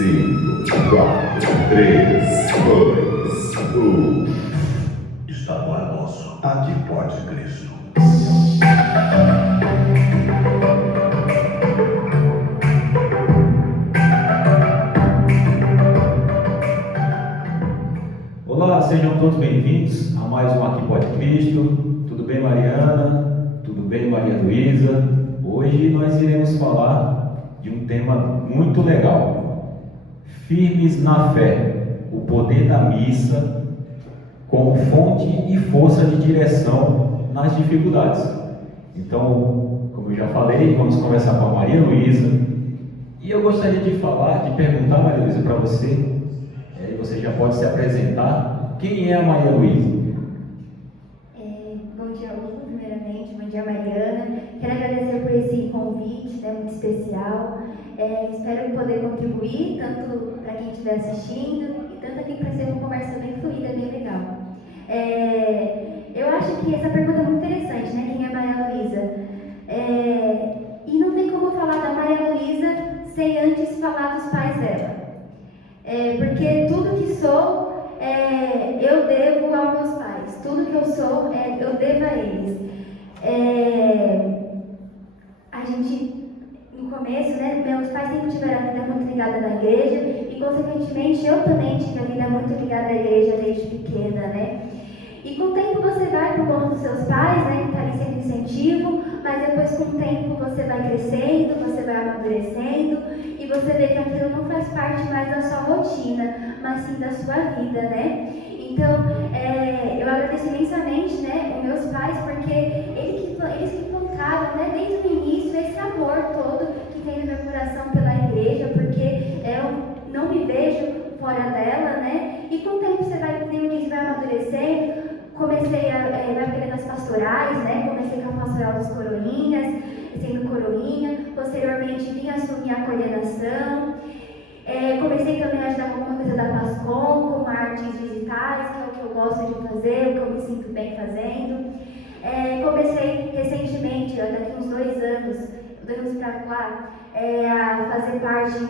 5, 4, 3, 2, 1. Está no ar nosso. Aqui pode Cristo. Olá, sejam todos bem-vindos a mais um Aqui Pode Cristo. Tudo bem, Mariana? Tudo bem, Maria Luísa? Hoje nós iremos falar de um tema muito legal: firmes na fé, o poder da missa como fonte e força de direção nas dificuldades. Então, como eu já falei, vamos conversar com a Maria Luísa. E eu gostaria de perguntar, Maria Luísa, para você. Você já pode se apresentar. Quem é a Maria Luísa? Bom dia, Hugo, primeiramente. Bom dia, Mariana. Quero agradecer por esse convite, muito especial. Espero poder contribuir, tanto para quem estiver assistindo, e tanto aqui para ser uma conversa bem fluida, bem legal. Eu acho que essa pergunta é muito interessante, né? Quem é a Maria Luísa? E não tem como falar da Maria Luísa sem antes falar dos pais dela. Porque tudo que sou, eu devo aos meus pais. Tudo que eu sou, eu devo a eles. A gente, no começo, né, meus pais sempre tiveram a vida muito ligada na igreja e, consequentemente, eu também tive a vida muito ligada à igreja desde pequena, né? E com o tempo você vai por conta dos seus pais, né, que está ali sendo incentivo, mas depois com o tempo você vai crescendo, você vai amadurecendo e você vê que aquilo não faz parte mais da sua rotina, mas sim da sua vida, né? Então, eu agradeço imensamente, né, os meus pais, porque eles que plantaram, né, desde o início, esse amor todo que tem no meu coração pela igreja, porque eu não me vejo fora dela, né? E com o tempo você vai, como eu disse, vai amadurecendo. Comecei vai pegando as pastorais, né? Comecei com a pastoral dos coroinhas, sendo coroinha. Posteriormente vim assumir a coordenação. Comecei também a ajudar com alguma coisa da PASCOM, como artes digitais, que é o que eu gosto de fazer, o que eu me sinto bem fazendo. Comecei recentemente, daqui uns 2 anos para cá, a fazer parte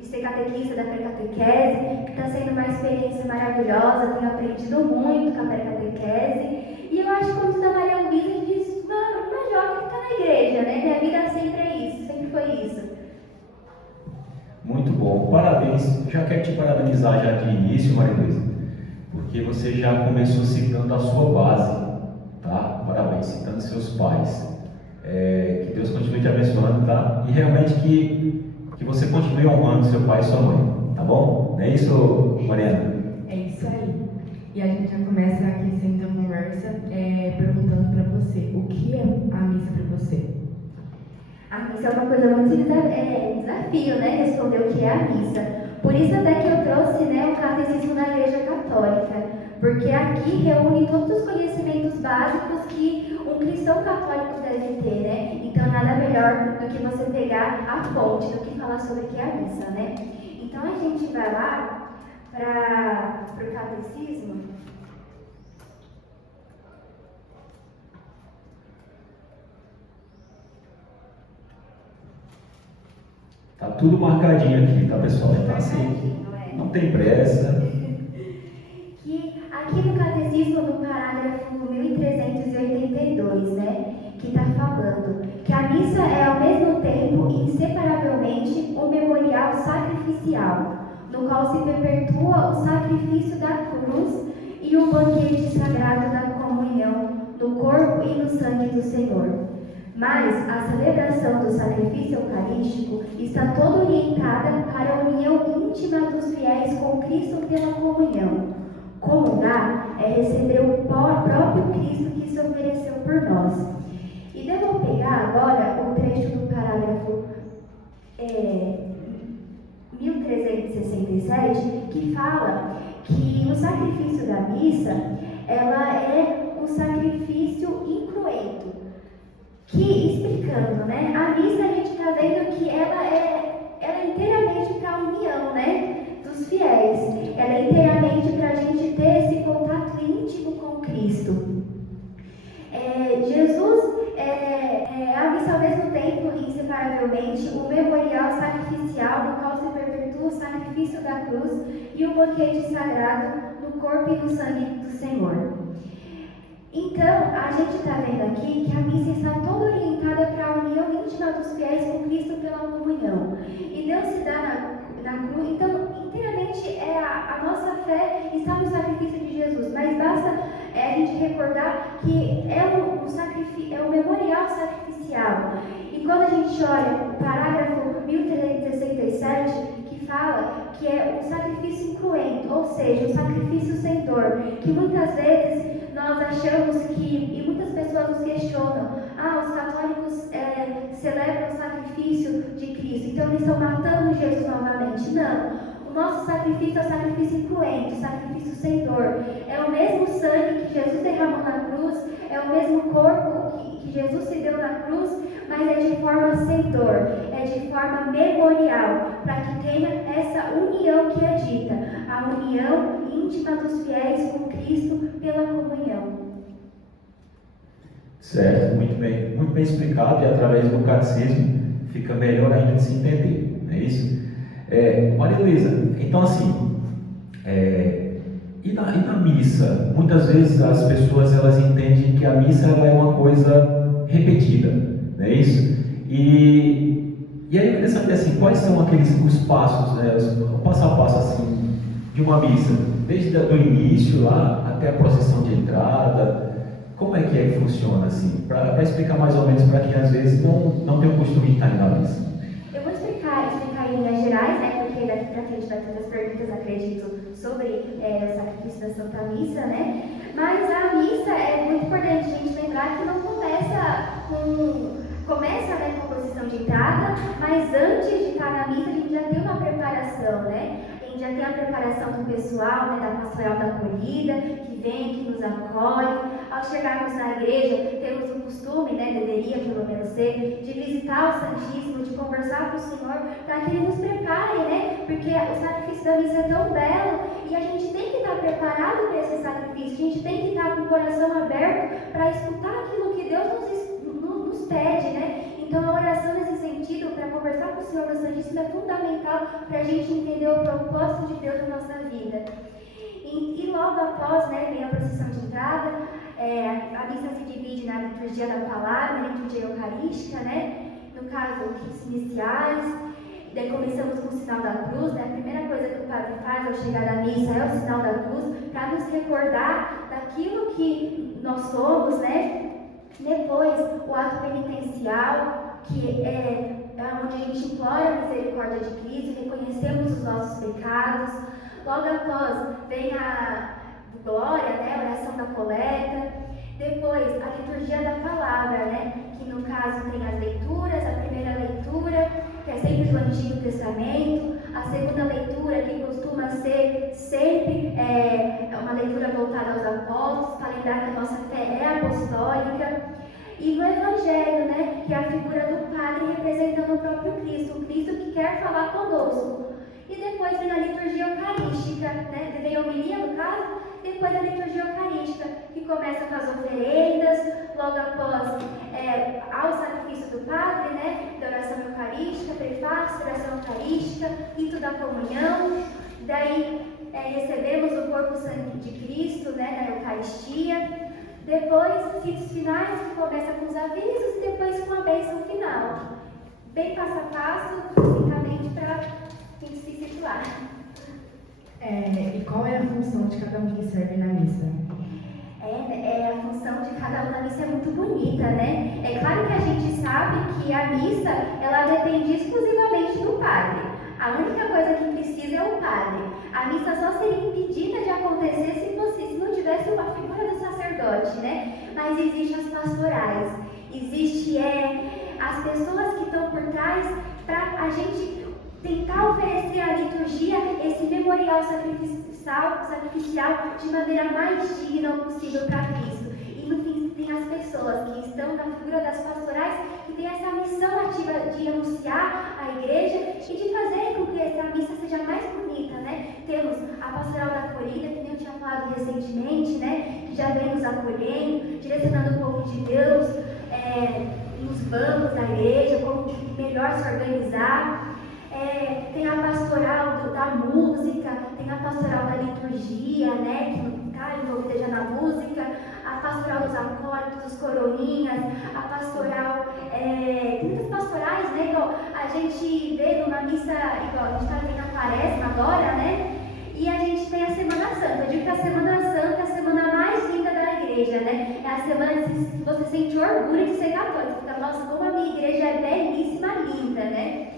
de ser catequista da pré-catequese, que está sendo uma experiência maravilhosa, tenho aprendido muito com a pré-catequese. E eu acho que quando da Maria Luísa diz uma jovem que está na igreja, né? Minha vida sempre é isso, sempre foi isso. Muito bom, parabéns. Eu já quero te parabenizar já de início, Maria Luísa, porque você já começou citando a sua base, tá? Parabéns, citando seus pais. Que Deus continue te abençoando, tá? E realmente que você continue honrando seu pai e sua mãe, tá bom? Não é isso, Mariana? É isso aí. E a gente já começa aqui sendo a conversa perguntando para você, o que é a missa para você? A missa é uma coisa muito desafio, né? Responder o que é a missa. Por isso até que eu trouxe, né, o catecismo da Igreja Católica, porque aqui reúne todos os conhecimentos básicos que um cristão católico deve ter, né? Então nada melhor do que você pegar a fonte do que falar sobre o que é a missa, né? Então a gente vai lá para o catecismo. Tá tudo marcadinho aqui, tá, pessoal? Então assim, não tem pressa. Que aqui no catecismo, no parágrafo 1382, né, que está falando que a missa é ao mesmo tempo e inseparavelmente o memorial sacrificial, no qual se perpetua o sacrifício da cruz e o banquete sagrado da comunhão no corpo e no sangue do Senhor. Mas a celebração do sacrifício eucarístico está toda orientada para a união íntima dos fiéis com Cristo pela comunhão. Comungar é receber o próprio Cristo que se ofereceu por nós. E devo pegar agora o trecho do parágrafo 1367, que fala que o sacrifício da missa, ela é um sacrifício incruento. Que, explicando, né, a missa a gente está vendo que ela é inteiramente para a união, né, dos fiéis. Ela é inteiramente para a gente ter esse contato íntimo com Cristo. Jesus a missa ao mesmo tempo, inseparavelmente, o memorial sacrificial, no qual se perpetua o sacrifício sacrifício da cruz e o banquete sagrado no corpo e no sangue do Senhor. Então, a gente está vendo aqui que a missa está toda orientada para a união íntima dos fiéis com Cristo pela comunhão. E Deus se dá na cruz. Então, inteiramente, a nossa fé está no sacrifício de Jesus. Mas basta a gente recordar que é o memorial sacrificial. E quando a gente olha o parágrafo 1367, que fala que é um sacrifício incruento, ou seja, um sacrifício sem dor, que muitas vezes nós achamos que, e muitas pessoas nos questionam, os católicos celebram o sacrifício de Cristo, então eles estão matando Jesus novamente. Não. O nosso sacrifício é um sacrifício incruento, sacrifício sem dor. É o mesmo sangue que Jesus derramou na cruz, é o mesmo corpo que Jesus se deu na cruz, mas é de forma sem dor, é de forma memorial, para que tenha essa união que é dita, a união íntima dos fiéis com Cristo pela comunhão. Certo, muito bem explicado, e através do catecismo fica melhor ainda de se entender, não é isso? Maria Luísa, então assim, e na missa, muitas vezes as pessoas elas entendem que a missa ela é uma coisa repetida, não é isso? E aí eu queria saber assim, quais são os passos, né, o passo a passo assim, de uma missa, desde o início lá até a procissão de entrada. Como é que funciona assim? Para explicar mais ou menos para quem às vezes não tem o costume de estar indo à missa. Eu vou explicar em linhas gerais, né? Porque daqui para frente vai ter as perguntas, acredito, sobre o sacrifício da Santa Missa, né? Mas a missa é muito importante a gente lembrar que não começa né, com a procissão de entrada, mas antes de estar na missa a gente já tem uma preparação, né? A gente já tem a preparação do pessoal, né, da pastoral da acolhida, que vem, que nos acolhe. Ao chegarmos na igreja, temos o costume, né, deveria pelo menos ser, de visitar o Santíssimo, de conversar com o Senhor, para que Ele nos prepare, né? Porque o sacrifício da missa é tão belo e a gente tem que estar preparado para esse sacrifício, a gente tem que estar com o coração aberto para escutar aquilo que Deus nos pede, né? Então a oração nesse sentido, para conversar com o Senhor no Santíssimo, é fundamental para a gente entender o propósito de Deus na nossa vida. E logo após, né, vem a procissão de entrada, a missa se divide na liturgia da palavra, na liturgia eucarística, né? No caso, os iniciais. Daí começamos com o sinal da cruz, né? A primeira coisa que o padre faz ao chegar na missa é o sinal da cruz, para nos recordar daquilo que nós somos, né? Depois, o ato penitencial, que é onde a gente implora a misericórdia de Cristo, reconhecemos os nossos pecados. Logo após, vem a glória, né? A oração da coleta. Depois, a liturgia da palavra, né? Que no caso tem as leituras, a primeira leitura, que é sempre do Antigo Testamento, a segunda leitura, que costuma ser sempre uma leitura voltada aos apóstolos, para lembrar que a nossa fé é apostólica, e no Evangelho, né? Que é a figura do Padre representando o próprio Cristo, o Cristo que quer falar conosco. E depois vem a liturgia eucarística, né? Vem a homilia, no caso, depois a liturgia eucarística, que começa com as oferendas, logo após ao sacrifício do Padre, né? Da oração eucarística, prefácio, oração eucarística, rito da comunhão. Daí recebemos o corpo e sangue de Cristo, né? Na Eucaristia. Depois, ritos finais, que começa com os avisos, e depois com a bênção final. Bem passo a passo, basicamente, para se situar. E qual é a função de cada um que serve na missa? A função de cada um na missa é muito bonita, né? É claro que a gente sabe que a missa, ela depende exclusivamente do padre. A única coisa que precisa é o padre. A missa só seria impedida de acontecer se não tivesse uma figura do sacerdote, né? Mas existem as pastorais, existe as pessoas que estão por trás para a gente tentar oferecer à liturgia esse memorial sacrificial de maneira mais digna possível para Cristo. E no fim tem as pessoas que estão na figura das pastorais, que tem essa missão ativa de anunciar a igreja e de fazer com que essa missa seja mais bonita, né? Temos a pastoral da acolhida, que nem eu tinha falado recentemente, né? Que já vem nos acolhendo, direcionando o povo de Deus nos bancos da igreja, como melhor se organizar. Tem a pastoral da música, liturgia, né, que está envolvida já na música, a pastoral dos acólitos, dos coroinhas, a pastoral, tem muitas pastorais, né, igual a gente vê numa missa, igual a gente está vendo a Quaresma agora, né, e a gente tem a Semana Santa. Eu digo que a Semana Santa é a semana mais linda da igreja, né, é a semana que você sente orgulho de ser católico, fica, nossa, como a minha igreja é belíssima, linda, né.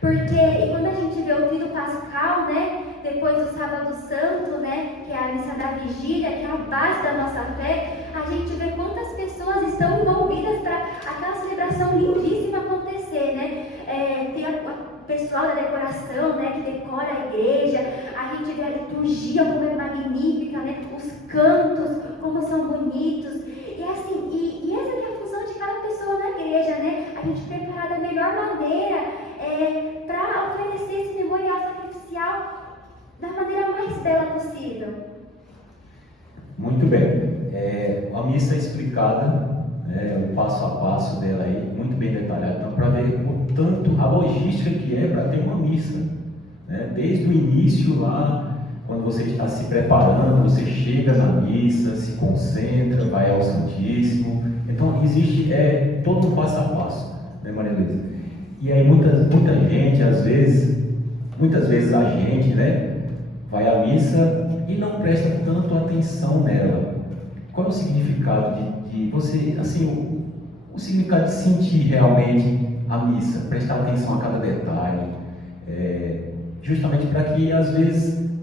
Porque, e quando a gente vê o Tríduo Pascal, né, depois do Sábado Santo, né, que é a missa da vigília, que é a base da nossa fé, a gente vê quantas pessoas estão envolvidas para aquela celebração lindíssima acontecer, né. Tem o pessoal da decoração, né, que decora a igreja, a gente vê a liturgia como é magnífica, né, os cantos, como são bonitos, e assim, e essa é a função de cada pessoa na igreja, né, a gente preparar da melhor maneira para oferecer esse memorial sacrificial da maneira mais bela possível. Muito bem. A missa é explicada, o passo a passo dela aí, muito bem detalhado. Então, para ver o tanto, a logística que é para ter uma missa, né? Desde o início lá, quando você está se preparando, você chega na missa, se concentra, vai ao Santíssimo. Então, existe todo um passo a passo, né, Maria Luísa? E aí muita gente, muitas vezes a gente, né, vai à missa e não presta tanto atenção nela. Qual é o significado de você, assim, o significado de sentir realmente a missa, prestar atenção a cada detalhe, justamente para que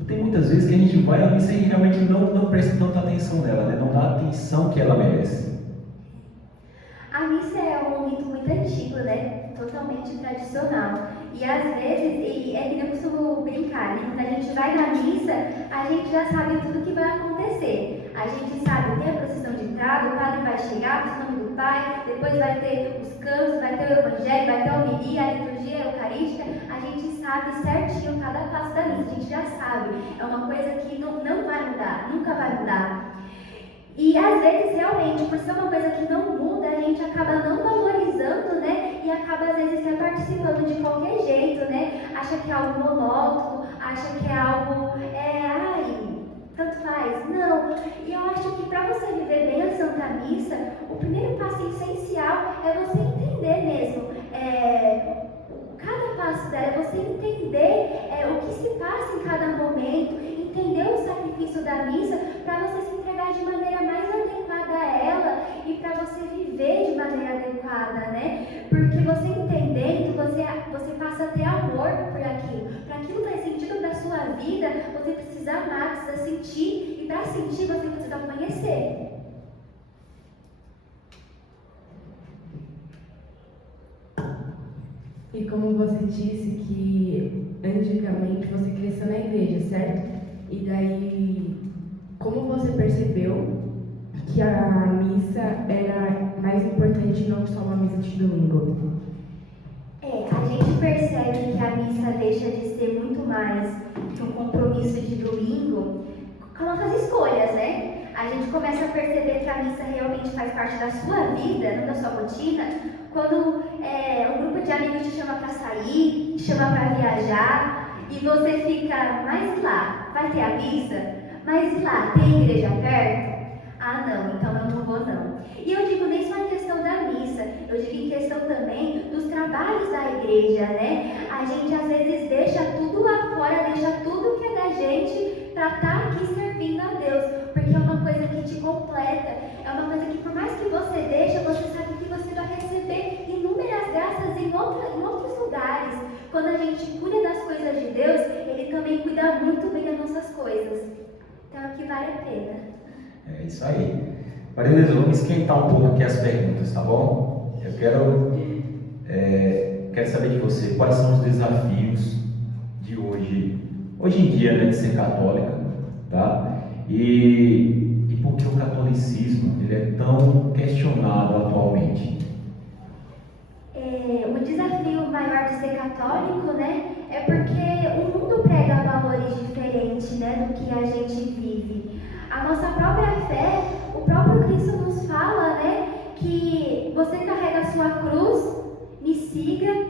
tem muitas vezes que a gente vai à missa e realmente não presta tanta atenção nela, né, não dá a atenção que ela merece. A missa é um rito muito antigo, né? Totalmente tradicional. E às vezes, é que eu costumo brincar, né? Quando a gente vai na missa, a gente já sabe tudo que vai acontecer. A gente sabe, tem a procissão de entrada, o padre vai chegar, o nome do Pai, depois vai ter os cantos, vai ter o Evangelho, vai ter a homilia, a liturgia, a Eucarística. A gente sabe certinho cada passo da missa, a gente já sabe. É uma coisa que não vai mudar, nunca vai mudar. E às vezes, realmente, por ser uma coisa que não muda, a gente acaba não valorizando, né? E acaba, às vezes, até participando de qualquer jeito, né? Acha que é algo monótono, acha que é algo, tanto faz. Não. E eu acho que para você viver bem a Santa Missa, o primeiro passo essencial é você entender mesmo. Cada passo dela é você entender o que se passa em cada momento, entender o sacrifício da missa para você se entregar de maneira mais adequada a ela e para você viver de maneira adequada, né? Porque você entendendo, você passa a ter amor por aquilo. Para aquilo ter sentido para a sua vida, você precisa amar, precisa sentir, e para sentir você precisa conhecer. E como você disse que antigamente você cresceu na igreja, certo? E daí, como você percebeu que a missa era mais importante, não só uma missa de domingo? A gente percebe que a missa deixa de ser muito mais que um compromisso de domingo com nossas escolhas, né? A gente começa a perceber que a missa realmente faz parte da sua vida, não da sua rotina, quando um grupo de amigos te chama para sair, te chama para viajar, e você fica, mas e lá? Vai ter a missa? Mas e lá? Tem igreja perto? Ah, não, então eu não vou não. E eu digo nem só em questão da missa, eu digo em questão também dos trabalhos da igreja, né? A gente às vezes deixa tudo lá fora, deixa tudo que é da gente para estar aqui servindo a Deus, porque é uma coisa que te completa, é uma coisa que por mais que você deixa, você sabe que você vai receber inúmeras graças em outros lugares. Quando a gente cuida das coisas de Deus, Ele também cuida muito bem das nossas coisas. Então aqui vale a pena. É isso aí. Maria Luísa, vamos esquentar um pouco aqui as perguntas, tá bom? Eu quero saber de você, quais são os desafios de hoje em dia, né, de ser católica, tá? E por que o catolicismo ele é tão questionado atualmente? O desafio maior de ser católico, né, é porque o mundo prega valores diferentes, né, do que a gente vive. A nossa própria fé, o próprio Cristo nos fala, né, que você carrega a sua cruz, me siga,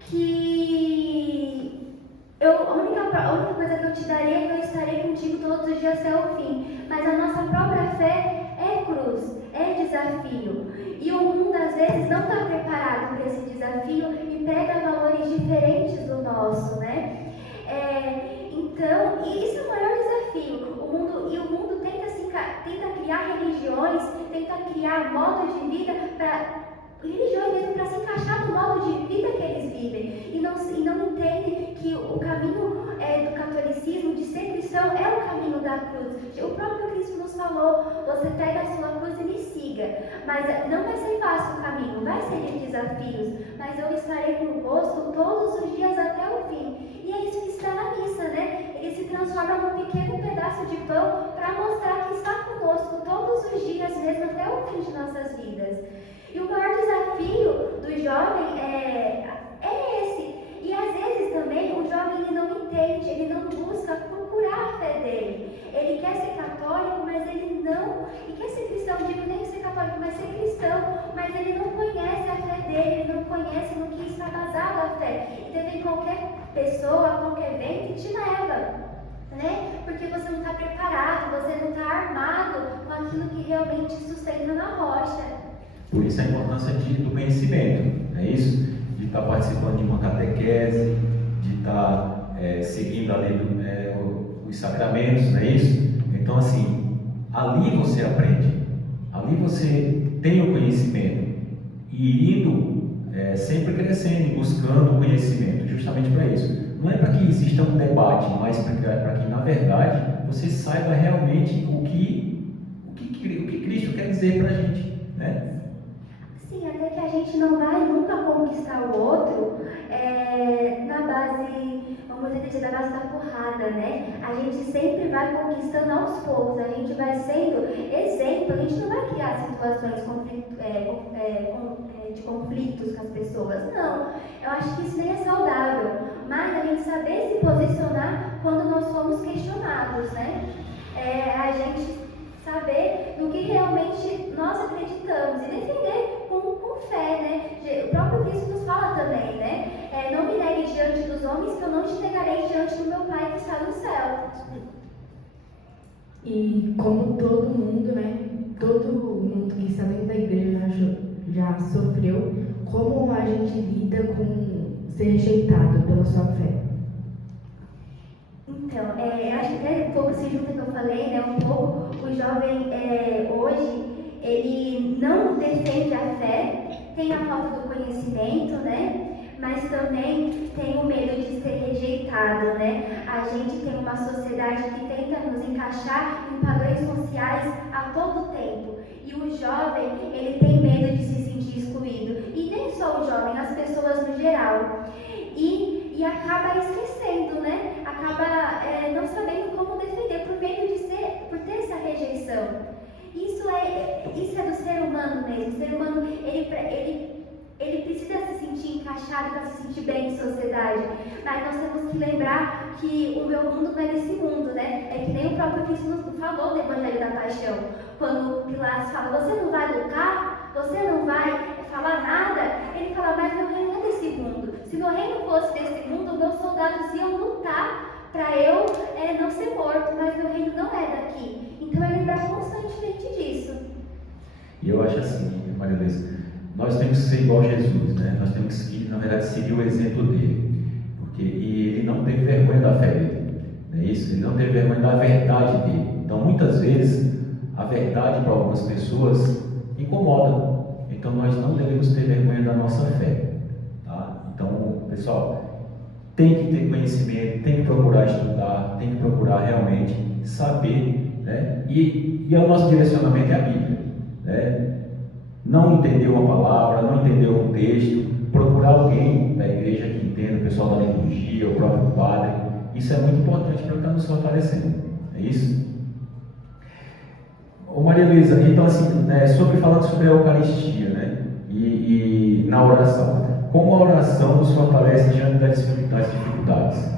que a única coisa que eu eu te darei, eu estarei contigo todos os dias até o fim. Mas a nossa própria fé é cruz, é desafio. E o mundo às vezes não está preparado para esse desafio e prega valores diferentes do nosso, né? Então, e isso é o maior desafio. O mundo tenta criar religiões, tenta criar modos de vida religiões mesmo para se encaixar no modo de vida que eles vivem e não entendem que o caminho do catolicismo, de ser cristão, é o caminho da cruz. O próprio Cristo nos falou: você pega a sua cruz e me siga. Mas não vai ser fácil o caminho, vai ser de desafios, mas eu estarei convosco todos os dias até o fim. E é isso que está na missa, né? Ele se transforma num pequeno pedaço de pão para mostrar que está conosco todos os dias, mesmo até o fim de nossas vidas. E o maior desafio do jovem é esse. E às vezes também o jovem ele não entende, ele não busca procurar a fé dele. Ele quer ser católico, mas ele não. E quer ser cristão, digo nem ser católico, mas ser cristão, mas ele não conhece a fé dele, ele não conhece no que está basada a fé. E deve qualquer pessoa, qualquer vento te leva. Né? Porque você não está preparado, você não está armado com aquilo que realmente sustenta na rocha. Por isso a importância do conhecimento, é isso? De estar participando de uma catequese, de estar seguindo ali os sacramentos, não é isso? Então, assim, ali você aprende, ali você tem o conhecimento e indo sempre crescendo, buscando o conhecimento, justamente para isso. Não é para que exista um debate, mas para que, na verdade, você saiba realmente o que Cristo quer dizer para a gente, né? Sim, até que a gente não vai nunca conquistar o outro na base, vamos dizer, da base da porrada, né? A gente sempre vai conquistando aos poucos, a gente vai sendo exemplo, a gente não vai criar situações de conflitos com as pessoas, não. Eu acho que isso nem é saudável, mas a gente saber se posicionar quando nós somos questionados, né? A gente saber no que realmente nós acreditamos e defender com fé, né? O próprio Cristo nos fala também, né? Não me negue diante dos homens, que eu não te negarei diante do meu Pai que está no céu. E como todo mundo, né? Todo mundo que está dentro da igreja já sofreu, como a gente lida com ser rejeitado pela sua fé? Então, acho que até um pouco se junta com o que eu falei, né? Um pouco o jovem hoje, ele não defende a fé, tem a falta do conhecimento, né? Mas também tem o medo de ser rejeitado, né? A gente tem uma sociedade que tenta nos encaixar em padrões sociais a todo tempo. E o jovem, ele tem medo de se sentir excluído. E nem só o jovem, as pessoas no geral. E acaba esquecendo, né? Acaba não sabendo como defender por medo por ter essa rejeição. Isso é do ser humano mesmo. O ser humano, ele precisa se sentir encaixado para se sentir bem em sociedade. Mas nós temos que lembrar que o meu mundo não é desse mundo, né? É que nem o próprio Cristo nos falou no Evangelho da Paixão. Quando Pilatos fala: você não vai lutar? Você não vai falar nada? Ele fala: mas meu reino não é desse mundo. Se meu reino fosse desse mundo, meus soldados iam lutar para eu não ser morto. Mas meu reino não é daqui. Então é lembrar constantemente disso. E eu acho assim, Maria Luísa, nós temos que ser igual a Jesus, né? Nós temos que, na verdade, seguir o exemplo dele. E ele não teve vergonha da fé dele, não é isso? Ele não teve vergonha da verdade dele. Então, muitas vezes, a verdade para algumas pessoas incomoda. Então, nós não devemos ter vergonha da nossa fé, tá? Então, pessoal, tem que ter conhecimento, tem que procurar estudar, tem que procurar realmente saber, né? E o nosso direcionamento é a Bíblia, né? Não entender uma palavra, não entender um texto, procurar alguém da igreja que entenda, o pessoal da liturgia, o próprio padre. Isso é muito importante para estar nos fortalecendo, é isso? Ô Maria Luísa, então assim, falando sobre a Eucaristia, né? E na oração, como a oração nos fortalece diante das dificuldades?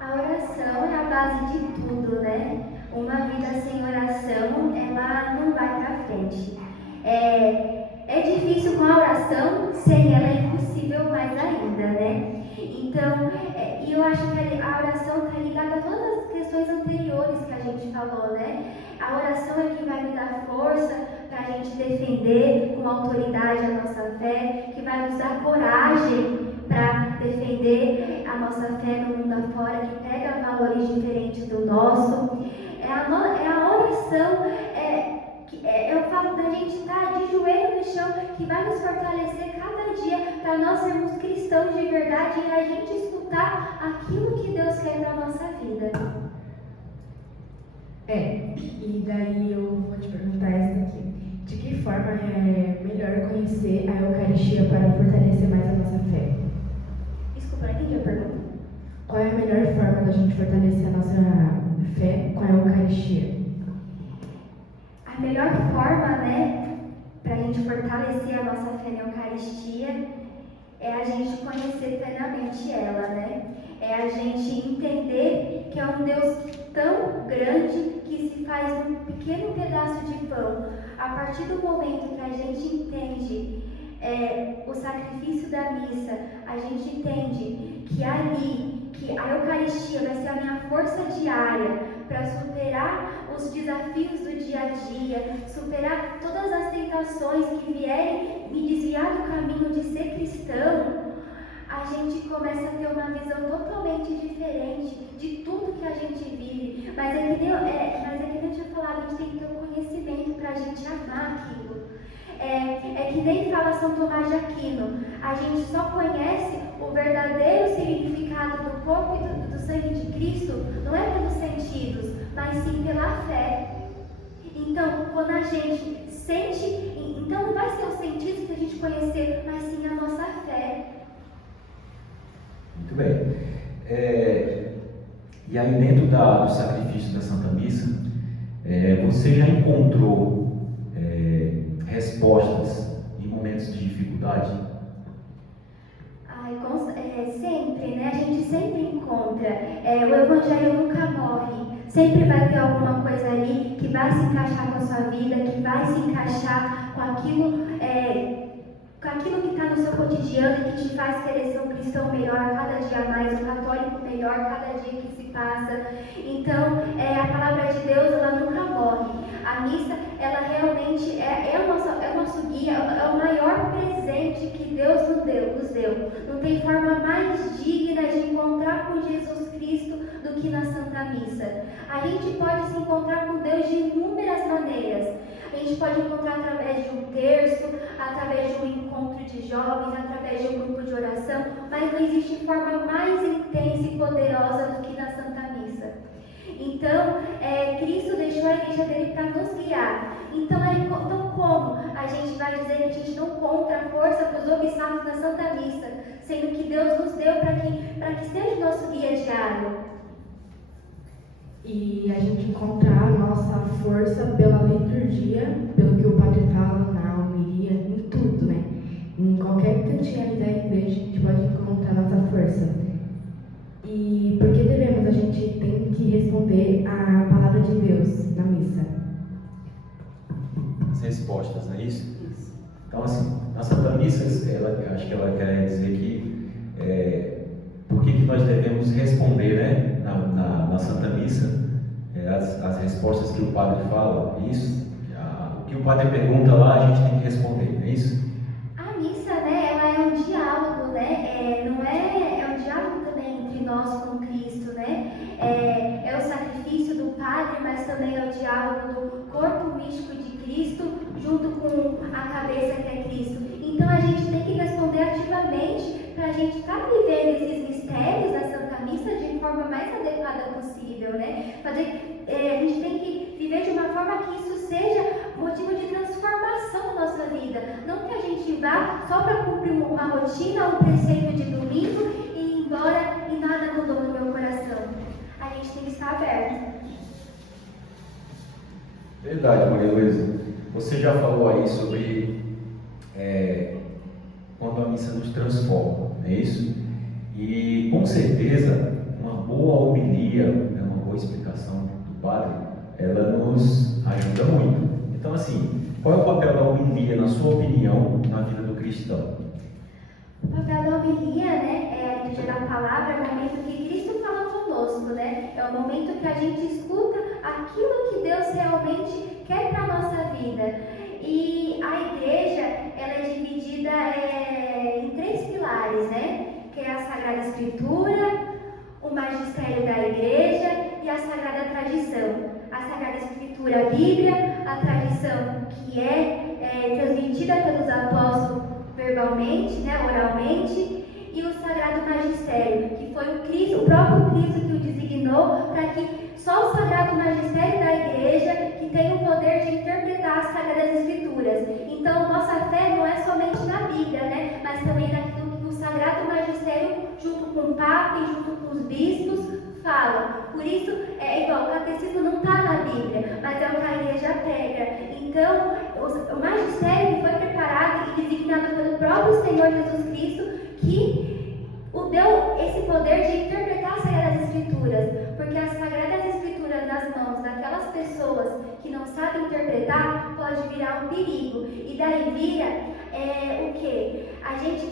A oração é a base de tudo, né? Uma vida sem oração, ela não vai para frente. É difícil com a oração, sem ela é impossível mais ainda, né? Então, e eu acho que a oração está ligada a todas as questões anteriores que a gente falou, né? A oração é que vai me dar força para a gente defender com autoridade a nossa fé, que vai nos dar coragem para defender a nossa fé no mundo afora, que pega valores diferentes do nosso. É a oração, é o fato da gente estar de joelho no chão, que vai nos fortalecer cada dia para nós sermos cristãos de verdade e a gente escutar aquilo que Deus quer para a nossa vida. E daí eu vou te perguntar essa aqui. De que forma é melhor conhecer a Eucaristia para fortalecer mais a nossa fé? Desculpa, não entendi a pergunta. Qual é a melhor forma da gente fortalecer a nossa fé com a Eucaristia? A melhor forma, né, para a gente fortalecer a nossa fé na Eucaristia é a gente conhecer plenamente ela, né? É a gente entender que é um Deus tão grande que se faz um pequeno pedaço de pão. A partir do momento que a gente entende o sacrifício da missa, a gente entende que ali, que a Eucaristia vai ser a minha força diária para superar os desafios do dia a dia, superar todas as tentações que vierem me desviar do caminho de ser cristão, a gente começa a ter uma visão totalmente diferente de tudo que a gente vive. Mas é que nem eu tinha falado, a gente tem que ter o conhecimento para a gente amar aquilo. É que nem fala São Tomás de Aquino, a gente só conhece o verdadeiro significado do corpo e do sangue de Cristo, não é pelos sentidos, mas sim pela fé. Então, quando a gente sente, então não vai ser os sentidos que a gente conhecer, mas sim a nossa fé. Muito bem. E aí dentro do sacrifício da Santa Missa, você já encontrou respostas em momentos de dificuldade? Sempre, né? A gente sempre encontra. O Evangelho nunca morre. Sempre vai ter alguma coisa ali que vai se encaixar com a sua vida, que vai se encaixar com aquilo que está no seu cotidiano e que te faz querer ser um cristão melhor a cada dia mais, um católico melhor a cada dia que se passa. Então, a palavra de Deus, ela nunca morre. A missa, ela realmente é o nosso guia, é o maior presente que Deus nos deu. Não tem forma mais digna de encontrar com Jesus Cristo do que na Santa Missa. A gente pode se encontrar com Deus de inúmeras maneiras. A gente pode encontrar através de um terço, através de um encontro de jovens, através de um grupo de oração, mas não existe forma mais intensa e poderosa do que na Santa Missa. Então, Cristo deixou a igreja dele para nos guiar. Então, como a gente vai dizer que a gente não encontra força para os obstáculos da Santa Missa, sendo que Deus nos deu para que seja o nosso guia diário? E a gente encontrar a nossa força pela liturgia, pelo que o padre fala na homilia, em tudo, né? Em qualquer cantinho ali da igreja, a gente pode encontrar a nossa força. E por que a gente tem que responder a palavra de Deus na missa? As respostas, não é isso? Então, assim, na Santa Missa, acho que ela quer dizer que por que nós devemos responder, né, na Santa Missa, as respostas que o padre fala, isso? O que o padre pergunta lá, a gente tem que responder, é isso? A missa, né, ela é um diálogo, né, é um diálogo também entre nós com Cristo, né, é o sacrifício do Padre, mas também é o diálogo do corpo místico de Cristo junto com a cabeça que é Cristo. Então a gente tem que responder ativamente para a gente estar vivendo esses mistérios da Santa Missa de forma mais adequada possível, né? A gente tem que viver de uma forma que isso seja motivo de transformação na nossa vida. Não que a gente vá só para cumprir uma rotina, um preceito de domingo e ir embora e nada mudou no meu coração. A gente tem que estar aberto. Verdade, Maria Luísa. Você já falou aí sobre quando a missa nos transforma, não é isso? E com certeza uma boa homilia, uma boa explicação do padre, ela nos ajuda muito. Então, assim, qual é o papel da homilia, na sua opinião, na vida do cristão? O papel da homilia, né, é a liturgia da palavra, é o momento que Cristo fala conosco, né? É o momento que a gente escuta aquilo que Deus realmente quer para a nossa vida. E a igreja, ela é dividida em 3 pilares, né? Que é a Sagrada Escritura, o magistério da igreja e a Sagrada Tradição. A Sagrada Escritura, a Bíblia, a tradição que é transmitida pelos apóstolos verbalmente, né, oralmente, e o Sagrado Magistério, que foi o próprio Cristo que o designou para que só o Sagrado Magistério da Igreja que tem o poder de interpretar as Sagradas Escrituras. Então, nossa fé não é somente na Bíblia, né, mas também naquilo que o Sagrado Magistério, junto com o Papa e junto com os bispos, falam. Por isso, é igual, o catecismo não está na Bíblia, mas é o que a igreja prega. Então, o magistério que foi preparado e designado pelo próprio Senhor Jesus Cristo, que o deu esse poder de interpretar as Sagradas Escrituras, porque as Sagradas Escrituras nas mãos daquelas pessoas que não sabem interpretar pode virar um perigo. E daí vira o quê? A gente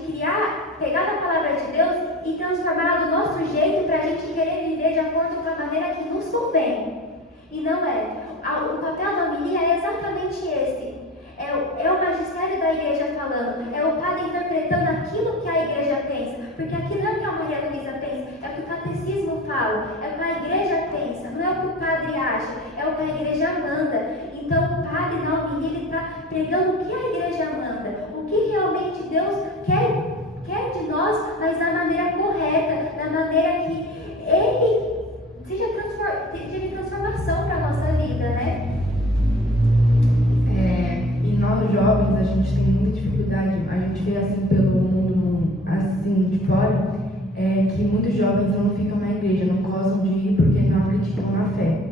pegar a palavra de Deus e transformá-la do nosso jeito para a gente querer viver de acordo com a maneira que nos convém. E não é. O papel da homilia é exatamente esse. É o magistério da igreja falando, é o padre interpretando aquilo que a igreja pensa, porque aquilo não é o que a Maria Luísa pensa, é o que o catecismo fala, é o que a igreja pensa, não é o que o padre acha, é o que a igreja manda. Então o padre na homilia ele está pregando o que a igreja manda, o que realmente Deus quer de nós, mas da maneira correta, da maneira que ele seja transformação para a nossa vida, né? E nós jovens, a gente tem muita dificuldade, a gente vê assim pelo mundo assim de fora, que muitos jovens não ficam na igreja, não gostam de ir porque não acreditam na fé.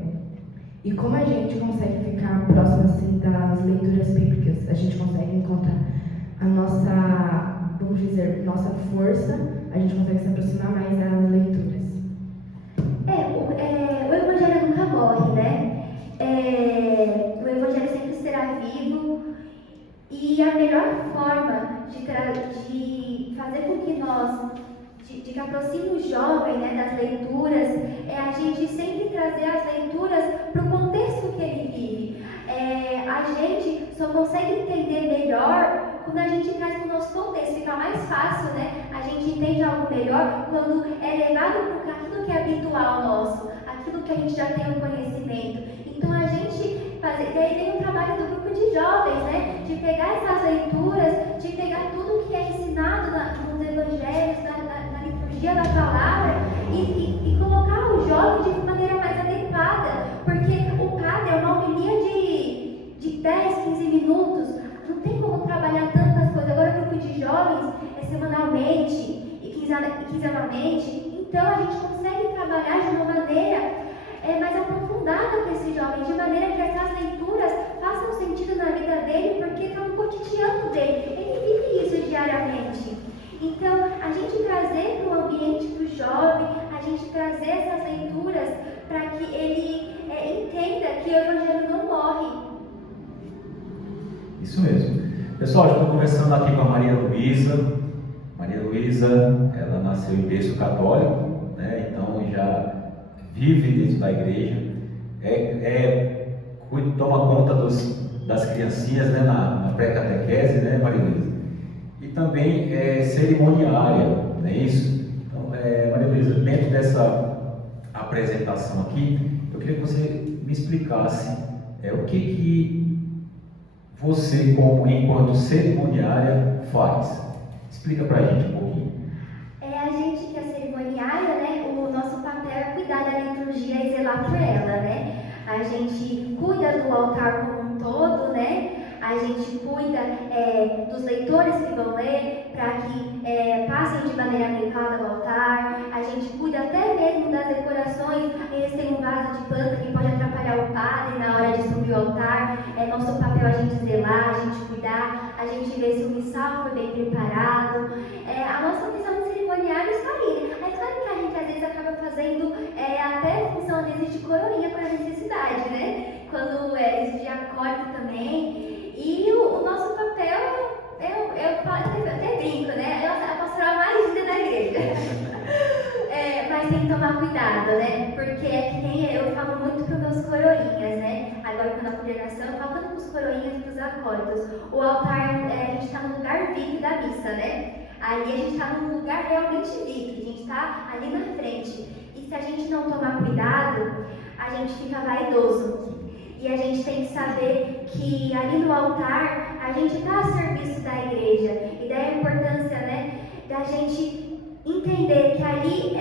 E como a gente consegue ficar próximo assim das leituras bíblicas, a gente consegue encontrar a nossa, vamos dizer, nossa força, a gente consegue se aproximar mais das leituras. O Evangelho nunca morre, né? O Evangelho sempre será vivo. E a melhor forma de fazer com que que aproxime o jovem, né, das leituras, é a gente sempre trazer as leituras para o contexto que ele vive. A gente só consegue entender melhor quando a gente traz para o nosso contexto, fica mais fácil, né? A gente entende algo melhor quando é levado para aquilo que é habitual nosso, aquilo que a gente já tem o conhecimento. Então a gente daí vem o trabalho do grupo de jovens, né? De pegar essas leituras, de pegar tudo que é ensinado nos evangelhos, na liturgia da palavra e colocar o jovem de maneira mais adequada, porque o padre é uma homilia de 10, 15 minutos, não tem como trabalhar tantas coisas. Agora o grupo de jovens é semanalmente e quinzenalmente, então a gente consegue trabalhar de uma maneira mais aprofundada com esse jovem, de maneira que essas leituras façam sentido na vida dele, porque está no cotidiano dele, ele vive isso diariamente. Então, a gente trazer para o ambiente do jovem, a gente trazer essas leituras para que ele entenda que o Evangelho não morre. Isso mesmo. Pessoal, estou conversando aqui com a Maria Luísa. Maria Luísa, ela nasceu em berço católico, né? Então já vive dentro da igreja, toma conta das criancinhas, né, na pré-catequese, né, Maria Luísa? E também é cerimoniária, não é isso? Então, Maria Luísa, dentro dessa apresentação aqui, eu queria que você me explicasse o que você, enquanto cerimoniária, faz. Explica pra gente um pouquinho. A gente que é cerimoniária, né, o nosso papel é cuidar da liturgia e zelar por ela, né? A gente cuida do altar como um todo, né? A gente cuida dos leitores que vão ler para que passem de maneira adequada ao altar. A gente cuida até mesmo das decorações. Eles têm um vaso de planta que pode atrapalhar o padre na hora de subir o altar. É nosso papel a gente zelar, a gente cuidar, a gente ver se o missal foi bem preparado. A nossa missão de cerimoniário está aí. É claro que a gente às vezes acaba fazendo até função às vezes de coroinha para a necessidade, né? Quando isso de acólito também. E o nosso papel, eu até brinco, né? A nossa cuidado, né? Porque é que nem eu falo muito para os meus coroinhas, né? Agora, quando a coordenação, eu falo tanto para os coroinhas e para os acólitos. O altar, a gente está no lugar VIP da missa, né? Ali a gente está num lugar realmente VIP, a gente está ali na frente. E se a gente não tomar cuidado, a gente fica vaidoso. E a gente tem que saber que ali no altar, a gente está a serviço da igreja. E daí a importância, né, da gente entender que ali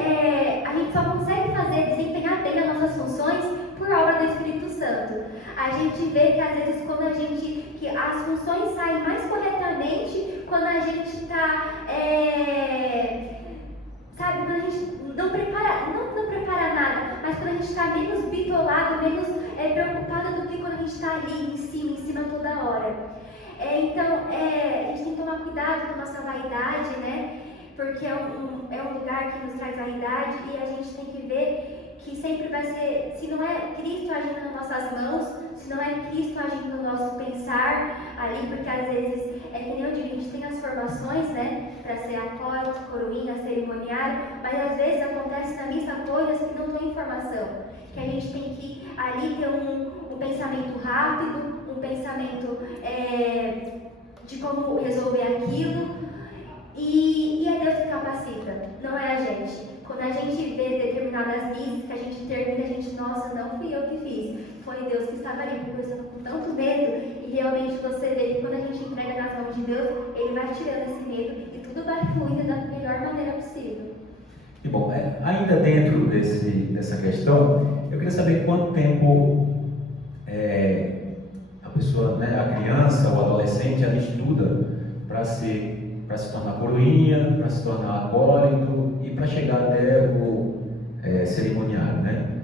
a gente só consegue desempenhar bem as nossas funções por obra do Espírito Santo. A gente vê que às vezes que as funções saem mais corretamente quando a gente está, quando a gente não prepara nada, mas quando a gente está menos bitolado, menos preocupado do que quando a gente está ali em cima toda hora. Então, a gente tem que tomar cuidado com a nossa vaidade, né? Porque é um lugar que nos traz vaidade e a gente tem que ver que sempre vai ser, se não é Cristo agindo nas nossas mãos, se não é Cristo agindo no nosso pensar ali, porque às vezes, que nem eu digo, a gente tem as formações, né, para ser acólito, coroinha, cerimoniário, mas às vezes acontece na missa coisas que não tem informação, que a gente tem que ali ter um pensamento rápido, um pensamento de como resolver aquilo, e é Deus que capacita, não é a gente. Quando a gente vê determinadas missas que a gente termina, a gente, nossa, não fui eu que fiz, foi Deus que estava ali, porque eu estava com tanto medo, e realmente você vê que quando a gente entrega nas mãos de Deus, Ele vai tirando esse medo e tudo vai fluindo da melhor maneira possível. E bom, ainda dentro dessa questão, eu queria saber quanto tempo a pessoa, né, a criança ou adolescente, ela estuda para se tornar coroinha, para se tornar acólito e para chegar até o cerimoniário, né?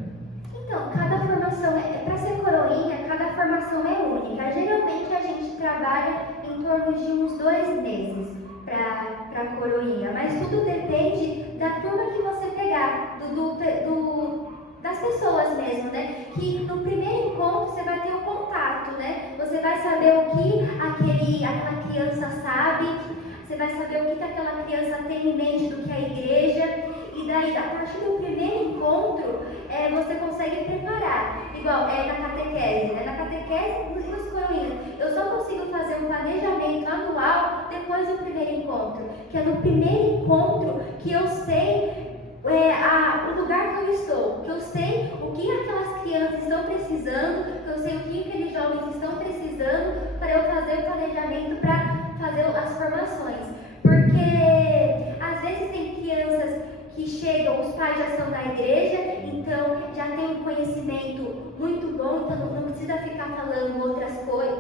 Então, cada formação, para ser coroinha, cada formação é única. Geralmente a gente trabalha em torno de uns 2 meses para coroinha, mas tudo depende da turma que você pegar, das pessoas mesmo, né? Que no primeiro encontro você vai ter o contato, né? Você vai saber o que aquela criança sabe, você vai saber o que aquela criança tem em mente do que é a igreja, e daí, a partir do primeiro encontro, você consegue preparar. Igual na catequese, né? Na catequese, nos coroinhas, eu só consigo fazer um planejamento anual depois do primeiro encontro, que é no primeiro encontro que eu sei o lugar que eu estou, que eu sei o que aquelas crianças estão precisando, que eu sei o que aqueles jovens estão precisando para eu fazer o planejamento para fazer as formações. Porque às vezes tem crianças que chegam, os pais já são da igreja, então já tem um conhecimento muito bom, então não precisa ficar falando outras coisas,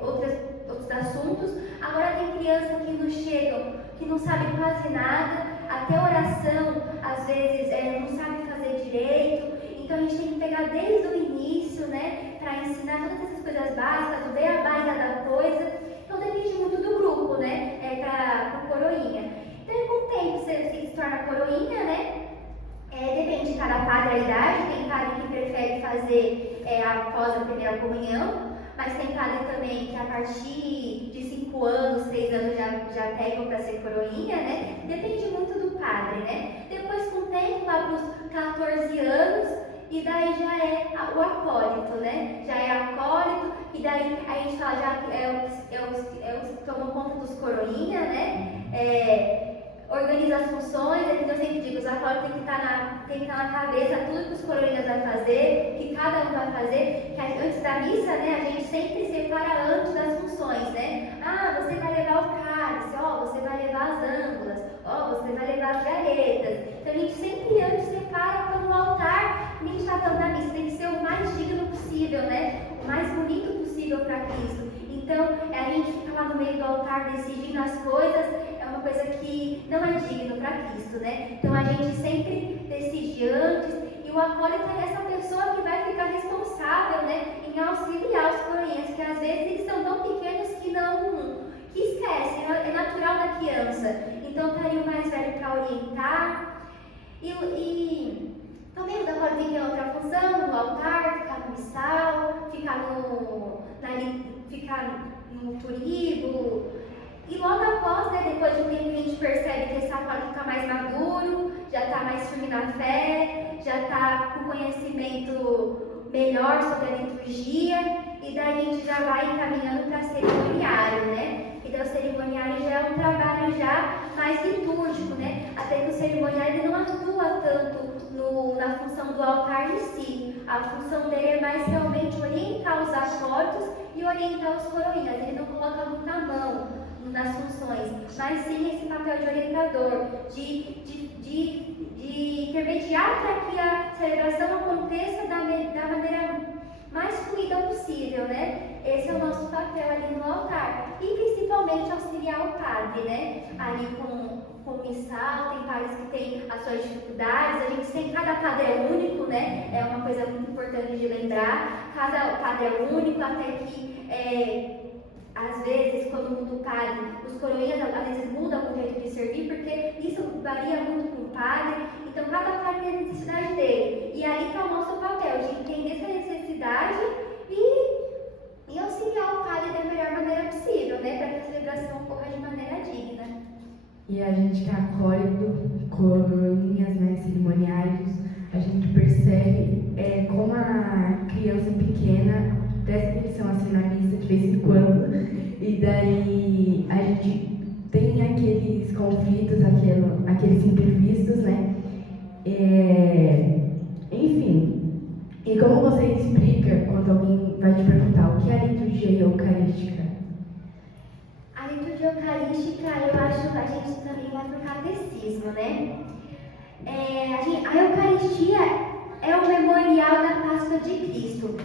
outros assuntos. Agora tem crianças que não chegam, que não sabem quase nada, até oração, às vezes não sabe fazer direito, então a gente tem que pegar desde o início, né, para ensinar todas essas coisas básicas, ver a base da coisa. Então depende muito do grupo, né, para o coroinha. Então com o tempo você se torna coroinha, né, depende de cada padre a idade, tem padre que prefere fazer após a primeira comunhão, mas tem padre também que a partir de 5 anos, 6 anos já pegam para ser coroinha, né? Depende muito do padre, né? Depois, com o tempo, lá para os 14 anos, e daí já é o acólito, né? Já é acólito, e daí a gente fala, já os que tomam conta dos coroinha, né? Organiza as funções, eu sempre digo, os acólitos tem que estar na cabeça tudo que os coroinhas vão fazer, que cada um vai fazer, que antes da missa, né, a gente sempre separa antes das funções, né? Você vai levar o cálice, você vai levar as ângulas, você vai levar as garetas. Então a gente sempre antes separa para no altar, nem está falando da missa, tem que ser o mais digno possível, né? O mais bonito possível para Cristo. Então, a gente fica lá no meio do altar decidindo as coisas, é uma coisa que não é digno para Cristo, né? Então, a gente sempre decide antes, e o acólito é essa pessoa que vai ficar responsável, né, em auxiliar os coroinhas, que às vezes eles são tão pequenos que esquecem, é natural da criança. Então, tá aí o mais velho para orientar, e também os acólitos têm outra função, no altar, ficar no missal, ficar no turigo. E logo após, né, depois de um tempo, a gente percebe que esse acólito fica mais maduro, já está mais firme na fé, já está com conhecimento melhor sobre a liturgia, e daí a gente já vai encaminhando para cerimoniário, né? E daí o cerimoniário já é um trabalho já mais litúrgico, né? Até que o cerimoniário ele não atua tanto na função do altar em si. A função dele é mais realmente orientar os acólitos e orientar os coroinhas. Ele não coloca muita mão nas funções, mas sim esse papel de orientador, de intermediar para que a celebração aconteça da maneira mais fluida possível, né? Esse é o nosso papel ali no altar. E principalmente auxiliar o padre, né? Ali com o missal, tem padres que têm as suas dificuldades, a gente tem, cada padre é único, né? É uma coisa muito importante de lembrar. Cada padre é único, até que às vezes, quando muda o padre, os coroinhas às vezes mudam o jeito de servir, porque isso varia muito com o padre. Então, cada padre tem a necessidade dele. E aí está o nosso papel, de entender essa necessidade e auxiliar o padre da melhor maneira possível, né? Para que a celebração ocorra de maneira digna. E a gente que acolhe coroinhas, né, cerimoniários, a gente percebe como a criança pequena presta atenção assim na missa de vez em quando, e daí a gente tem aqueles conflitos, aqueles imprevistos, né? Enfim, e como você explica quando alguém vai te perguntar o que é a liturgia eucarística? A liturgia eucarística, eu acho que a gente também vai para o catecismo, né? A Eucaristia é o memorial da Páscoa de Cristo,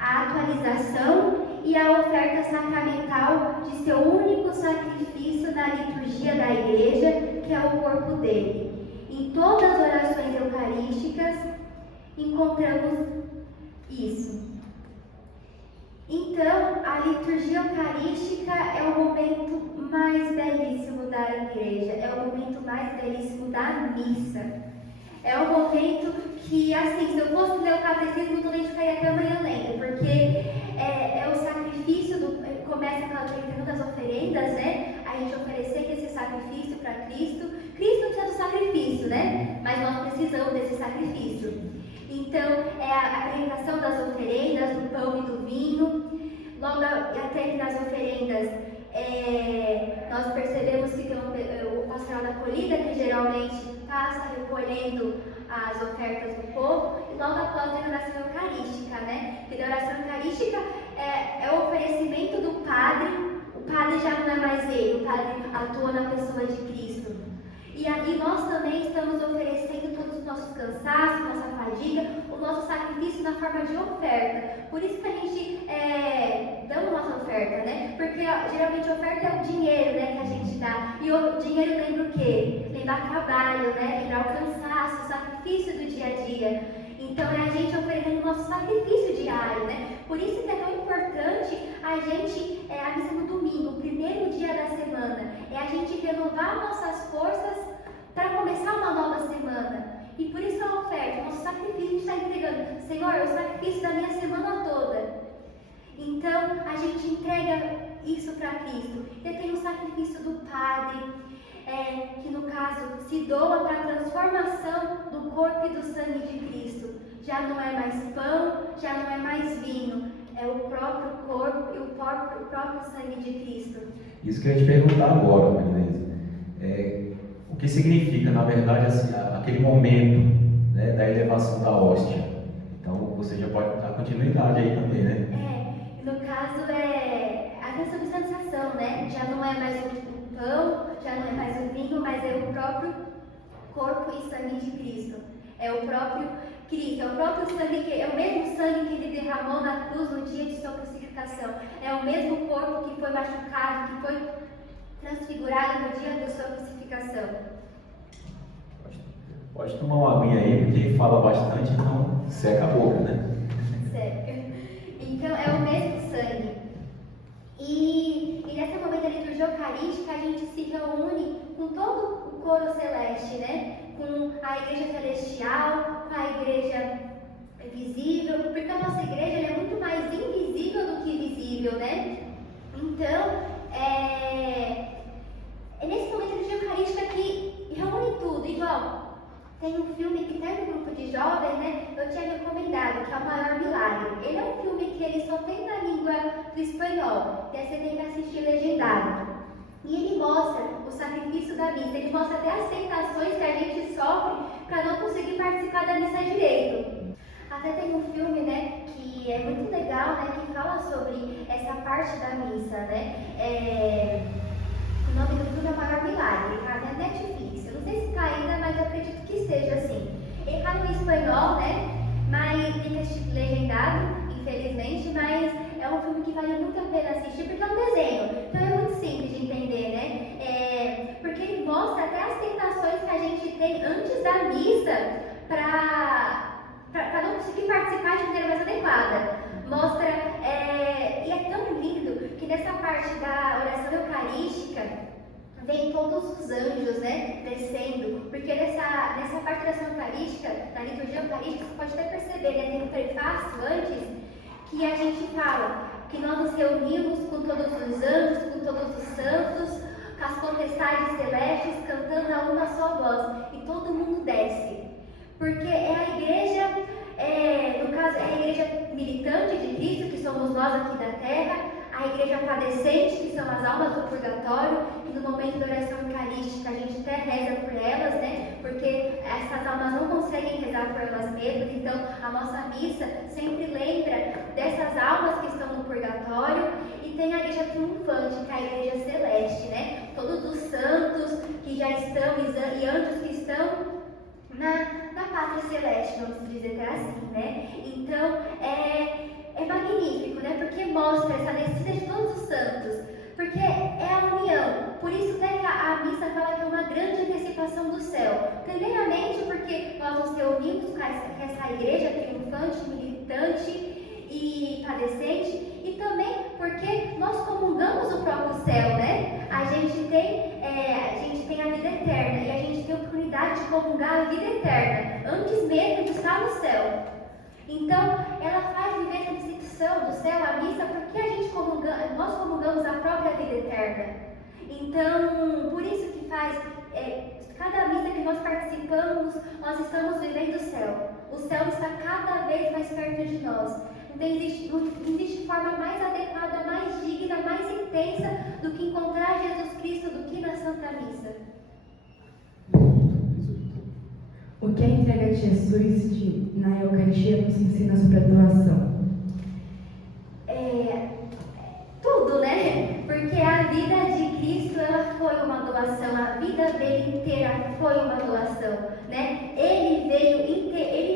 a atualização e a oferta sacramental de seu único sacrifício na liturgia da Igreja, que é o corpo dele. Em todas as orações eucarísticas encontramos isso. Então, a liturgia eucarística é o momento mais belíssimo da Igreja, é o momento mais belíssimo da missa. É um momento que, assim, se eu fosse ler o catecismo, eu nem ficaria até amanhã lendo, porque é o sacrifício, começa com a pergunta das oferendas, né? A gente oferecer esse sacrifício para Cristo. Cristo precisa do sacrifício, né? Mas nós precisamos desse sacrifício. Então, é a apresentação das oferendas, do pão e do vinho. Logo, até nas oferendas, nós percebemos que tem o pastoral da acolhida, que geralmente passa recolhendo as ofertas do povo, e logo após a oração eucarística, né? Porque a oração eucarística é o oferecimento do padre. O padre já não é mais ele, o padre atua na pessoa de Cristo. E aí nós também estamos oferecendo todos os nossos cansaços, nossa fadiga, o nosso sacrifício na forma de oferta. Por isso que a gente dá a nossa oferta, né? Porque geralmente a oferta é o dinheiro, né, que a gente dá. E o dinheiro lembra o quê? Lembra trabalho, né? Lembra o cansaço, o sacrifício do dia a dia. Então é a gente oferecendo o nosso sacrifício diário, né? Por isso que é tão importante a gente, a missa no domingo, o primeiro dia da semana. É a gente renovar nossas forças para começar uma nova semana. E por isso a oferta, o nosso sacrifício, a gente está entregando. Senhor, é o sacrifício da minha semana toda. Então a gente entrega isso para Cristo. E tem o sacrifício do Padre, que no caso se doa para a transformação do corpo e do sangue de Cristo. Já não é mais pão, já não é mais vinho, é o próprio corpo e o próprio sangue de Cristo. Isso que eu ia te perguntar agora, Marinês. O que significa, na verdade, assim, aquele momento, né, da elevação da hóstia? Então você já pode dar continuidade aí também, né? No caso a transubstanciação, né? Já não é mais o pão, já não é mais o vinho, mas é o próprio corpo e sangue de Cristo. É o próprio Cristo, é o próprio sangue, é o mesmo sangue que ele derramou na cruz no dia de sua crucificação. É o mesmo corpo que foi machucado, que foi transfigurado no dia da sua crucificação. Pode tomar uma aguinha aí, porque fala bastante, então seca a boca, né? Certo. Então é o mesmo sangue. E nesse momento da liturgia eucarística, a gente se reúne com todo o coro celeste, né? Com a igreja celestial, com a igreja visível, porque a nossa igreja é muito mais invisível do que visível, né? Então, é nesse momento da liturgia eucarística que reúne tudo, igual. Tem um filme que tem um grupo de jovens tinha recomendado, que é O Maior Milagre. Ele é um filme que ele só tem na língua do espanhol, e aí você tem que assistir legendado. E ele mostra o sacrifício da missa, ele mostra até as tentações que a gente sofre para não conseguir participar da missa direito. Até tem um filme, né, que é muito legal, né, que fala sobre essa parte da missa, né. O nome do filme é O Maior Milagre, tá na Netflix. Eu não sei se está ainda, mas eu acredito que esteja assim. Ele está no espanhol, né, mas tem que assistir legendado, infelizmente, mas é um filme que vale muito a pena assistir, porque é um desenho, então é muito simples de entender, né? Porque ele mostra até as tentações que a gente tem antes da missa para não conseguir participar de maneira mais adequada. Mostra, e é tão lindo que nessa parte da oração eucarística vem todos os anjos, né, descendo, porque nessa parte da oração eucarística, da liturgia eucarística, você pode até perceber, né, tem um prefácio antes, que a gente fala que nós nos reunimos com todos os anjos, com todos os santos, com as potestades celestes, cantando a uma só voz, e todo mundo desce, porque é a igreja, no caso, é a igreja militante de Cristo, que somos nós aqui da terra, a igreja padecente, que são as almas do purgatório, e no momento da oração eucarística a gente até reza por elas, né? Porque essas almas não conseguem rezar por elas mesmas, então a nossa missa sempre lembra dessas almas que estão no purgatório, e tem a igreja triunfante, que é a igreja celeste, né? Todos os santos que já estão e anjos que estão na pátria celeste, vamos dizer assim, né? Então, é magnífico, né? Porque mostra essa descida de todos os santos, porque é a união. Por isso até que a missa fala que é uma grande antecipação do céu. Primeiramente porque nós nos reunimos com essa igreja triunfante, militante e padecente, e também porque nós comungamos o próprio céu, né? A gente tem a vida eterna, e a gente tem a oportunidade de comungar a vida eterna, antes mesmo de estar no céu. Então, ela faz viver essa decepção do céu, a missa, porque nós comungamos a própria vida eterna. Então, por isso que faz, cada missa que nós participamos, nós estamos vivendo o céu. O céu está cada vez mais perto de nós. Então, não existe forma mais adequada, mais digna, mais intensa do que encontrar Jesus Cristo, do que na Santa Missa. O que a entrega de Jesus na Eucaristia nos ensina sobre a doação? Tudo, né? Porque a vida de Cristo, ela foi uma doação, a vida dele inteira foi uma doação, né? Ele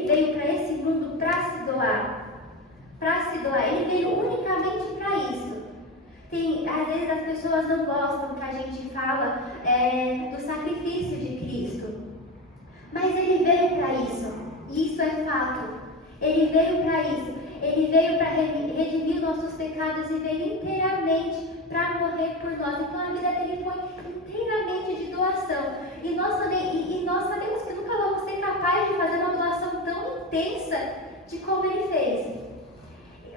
veio para esse mundo para se doar, ele veio unicamente para isso. Às vezes as pessoas não gostam que a gente fala do sacrifício de Cristo. Mas ele veio para isso, e isso é fato. Ele veio para isso. Ele veio para redimir nossos pecados e veio inteiramente para morrer por nós. Então a vida dele foi inteiramente de doação. E nós sabemos que nunca vamos ser capazes de fazer uma doação tão intensa de como ele fez.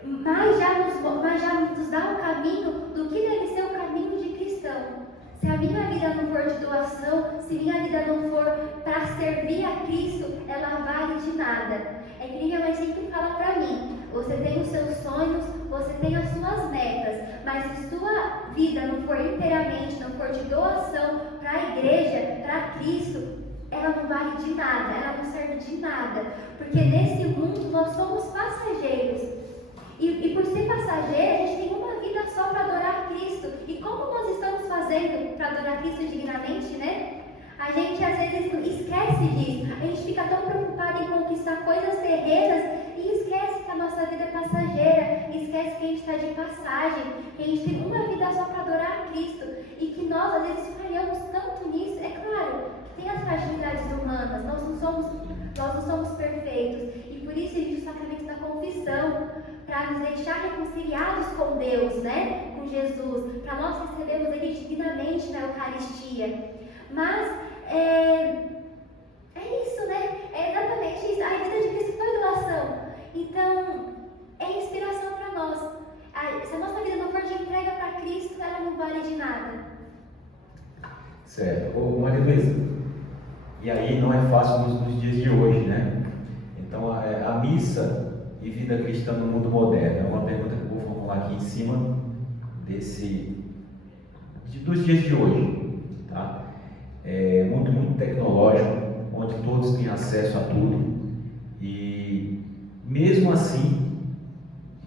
Mas já nos dá o caminho do que deve ser o caminho de cristão. Se a minha vida não for de doação, se minha vida não for para servir a Cristo, ela vale de nada. É que minha mãe sempre fala para mim, você tem os seus sonhos, você tem as suas metas, mas se sua vida não for inteiramente, não for de doação para a igreja, para Cristo, ela não vale de nada, ela não serve de nada. Porque nesse mundo nós somos passageiros. E por ser passageiro, a gente tem uma vida só para adorar Cristo. E como nós estamos fazendo para adorar Cristo dignamente, né? A gente às vezes esquece disso. A gente fica tão preocupado em conquistar coisas terrenas e esquece que a nossa vida é passageira. Esquece que a gente está de passagem. Que a gente tem uma vida só para adorar Cristo. E que nós às vezes falhamos tanto nisso. É claro que tem as fragilidades humanas. Nós não somos perfeitos. E por isso existe o sacramento da confissão, para nos deixar reconciliados com Deus, né? Com Jesus, para nós recebermos Ele divinamente na Eucaristia. Mas é isso, né? É exatamente isso. A vida de Cristo foi doação. Então, é inspiração para nós. Se a nossa vida não for de entrega para Cristo, ela não vale de nada. Certo. Ô, Maria Luísa, e aí não é fácil nos dias de hoje, né? Então, a missa e vida cristã no mundo moderno? É uma pergunta que eu vou formular aqui em cima dos dias de hoje, tá? É muito tecnológico, onde todos têm acesso a tudo, e mesmo assim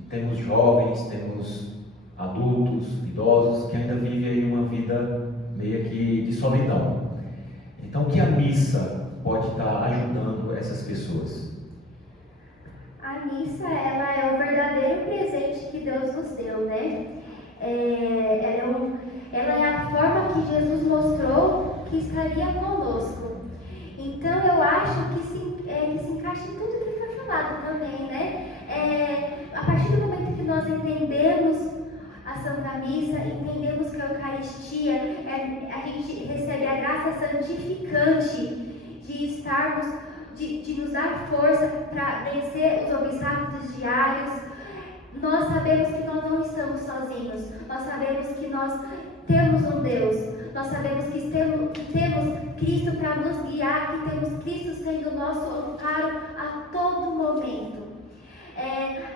temos jovens, temos adultos, idosos que ainda vivem aí uma vida meio que de solidão. Então, o que a missa pode estar ajudando essas pessoas? A missa, ela é o verdadeiro presente que Deus nos deu, né? Ela é a forma que Jesus mostrou que estaria conosco. Então, eu acho que se encaixa em tudo que foi falado também, né? A partir do momento que nós entendemos a Santa Missa, entendemos que a Eucaristia, a gente recebe a graça santificante de estarmos, de nos dar força para vencer os obstáculos diários. Nós sabemos que nós não estamos sozinhos, nós sabemos que nós temos um Deus, nós sabemos que temos Cristo para nos guiar, que temos Cristo sendo nosso amparo a todo momento.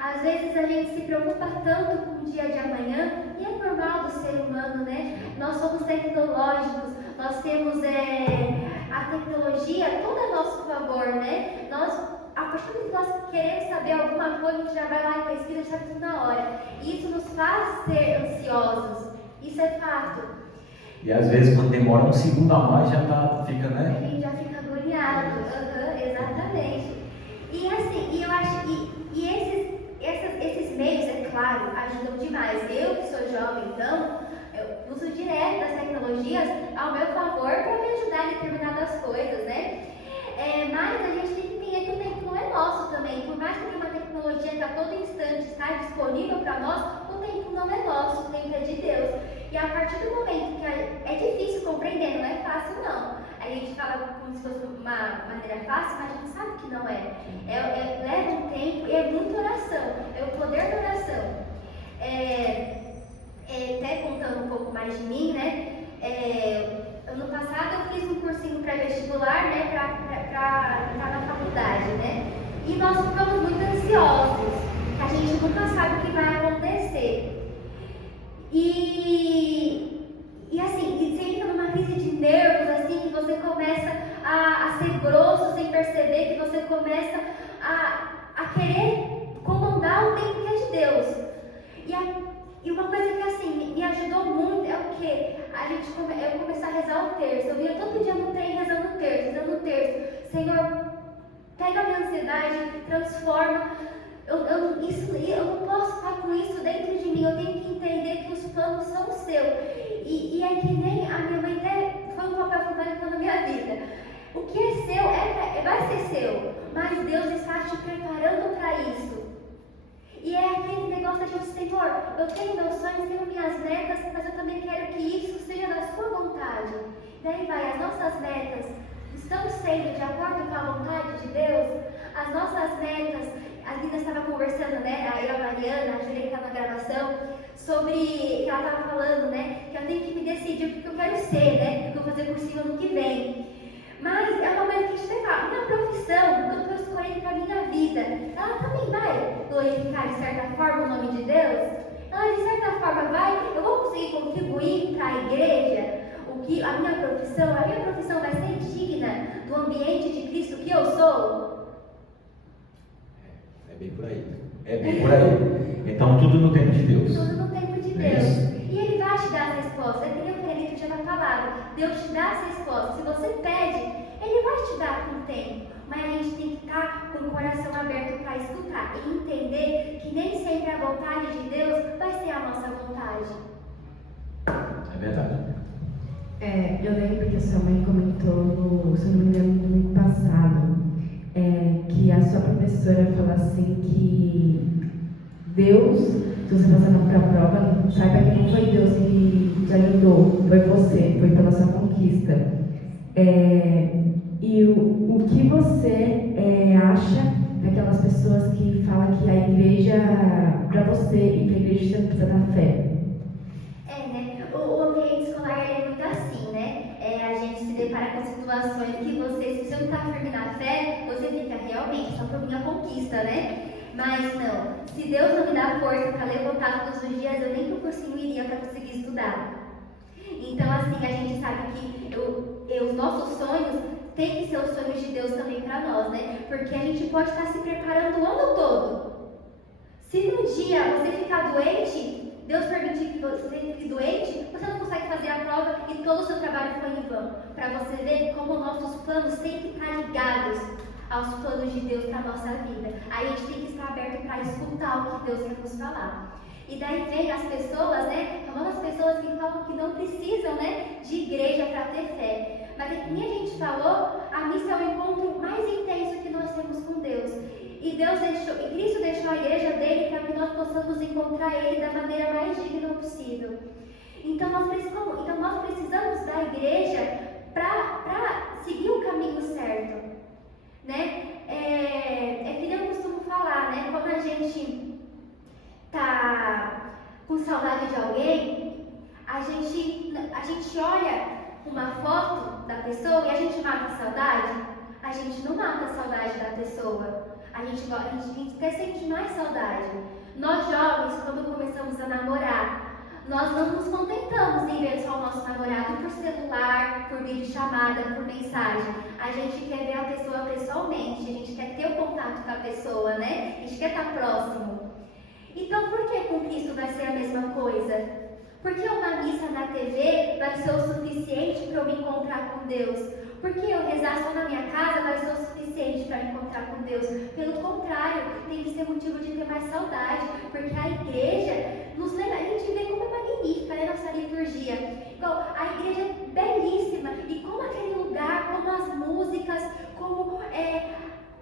Às vezes a gente se preocupa tanto com o dia de amanhã, e é normal do ser humano, né? Nós somos tecnológicos, nós temos a tecnologia toda a nosso favor, né? A partir do que nós queremos saber alguma coisa, a gente já vai lá e pesquisa, já sabe tudo na hora. E isso nos faz ser ansiosos, isso é fato. E às vezes quando demora um segundo a mais fica, A né? gente já fica agoniado, exatamente. E assim, eu acho que esses meios, é claro, ajudam demais. Eu que sou jovem, então, eu uso direto das tecnologias ao meu favor para me ajudar em determinadas coisas, né? Mas a gente tem que entender que o tempo não é nosso também. Por mais que uma tecnologia que a todo instante está disponível para nós, o tempo não é nosso, o tempo é de Deus. E a partir do momento que é difícil compreender, não é fácil não. A gente fala como se fosse uma maneira fácil, mas a gente sabe que não é. Leva um tempo e é muita oração, é o poder da oração. Até contando um pouco mais de mim, né? Ano passado eu fiz um cursinho pré-vestibular, né, para entrar na faculdade, né? E nós ficamos muito ansiosos, a gente nunca sabe o que vai acontecer. E assim, você entra numa crise de nervos, assim, que você começa a ser grosso sem perceber, que você começa a querer comandar o tempo que é de Deus. E uma coisa que assim me ajudou muito é o quê? Eu começar a rezar o terço. Eu vinha todo dia no trem rezando o terço. Senhor, pega a minha ansiedade, transforma. Eu não posso ficar com isso dentro de mim. Eu tenho que entender que os planos são seus. E é que nem a minha mãe até foi um papel fundamental na minha vida. O que é seu vai ser seu, mas Deus está te preparando para isso. E é aquele negócio de Senhor, eu tenho meus sonhos, tenho minhas metas, mas eu também quero que isso seja da sua vontade. Daí as nossas metas estão sendo de acordo com a vontade de Deus? As nossas metas, a Lina estava conversando, né, a Mariana, a Julia que estava na gravação, sobre, que ela estava falando, né, que eu tenho que me decidir o que eu quero ser, né, o que eu vou fazer cursinho ano que vem. Mas é uma coisa que a gente tem que falar, minha profissão, o que eu estou escolhendo para a minha vida, ela também vai glorificar de certa forma o nome de Deus? Ela de certa forma eu vou conseguir contribuir para a igreja? A minha profissão vai ser digna do ambiente de Cristo que eu sou? É bem por aí. Então tudo no tempo de Deus. Tudo no tempo de Deus. E Ele vai te dar as respostas. É que nem eu falei no dia da palavra. Deus te dá as respostas. Se você pede, Ele vai te dar com o tempo. Mas a gente tem que estar com o coração aberto para escutar e entender que nem sempre a vontade de Deus vai ser a nossa vontade. É verdade. Eu lembro que a sua mãe comentou, se não me engano, no domingo passado, que a sua professora falou assim que Deus, se você passar para a prova, saiba que não foi Deus que te ajudou, foi você, foi pela sua conquista. E o que você acha daquelas pessoas que falam que a igreja para você e que a igreja você não precisa da fé? O ambiente escolar é muito assim, né? A gente se depara com situações que se você não está firme na fé, você fica realmente só por minha conquista, né? Mas não, se Deus não me dá força para levantar todos os dias, eu nem que o cursinho iria para conseguir estudar. Então, assim, a gente sabe que os nossos sonhos têm que ser os sonhos de Deus também para nós, né? Porque a gente pode estar se preparando o ano todo. Se no dia você ficar doente, Deus permitir que você fique doente, você não consegue fazer a prova e todo o seu trabalho foi em vão. Para você ver como nossos planos têm que estar ligados aos planos de Deus para a nossa vida. Aí a gente tem que estar aberto para escutar o que Deus quer nos falar. E daí vem as pessoas, né? As pessoas que falam que não precisam, né, de igreja para ter fé. Mas é que nem a gente falou, a missa é o encontro mais intenso que nós temos com Deus. E Cristo deixou a igreja dele para que nós possamos encontrar ele da maneira mais digna possível. Então nós precisamos da igreja para seguir o caminho certo, né? É que eu costumo falar, né? Quando a gente tá com saudade de alguém, a gente olha uma foto da pessoa e a gente mata a saudade. A gente não mata a saudade da pessoa. A gente até sente mais saudade. Nós jovens, quando começamos a namorar, nós não nos contentamos em ver só o nosso namorado por celular, por videochamada, por mensagem. A gente quer ver a pessoa pessoalmente, a gente quer ter o contato com a pessoa, né? A gente quer estar próximo. Então, por que com Cristo vai ser a mesma coisa? Porque uma missa na TV vai ser o suficiente para eu me encontrar com Deus? Porque eu rezar só na minha casa vai ser o suficiente para me encontrar com Deus? Pelo contrário, tem que ser motivo de ter mais saudade, porque a igreja nos leva, a gente vê como é magnífica, né, nossa liturgia. Igual, a igreja é belíssima, e como aquele lugar, como as músicas, como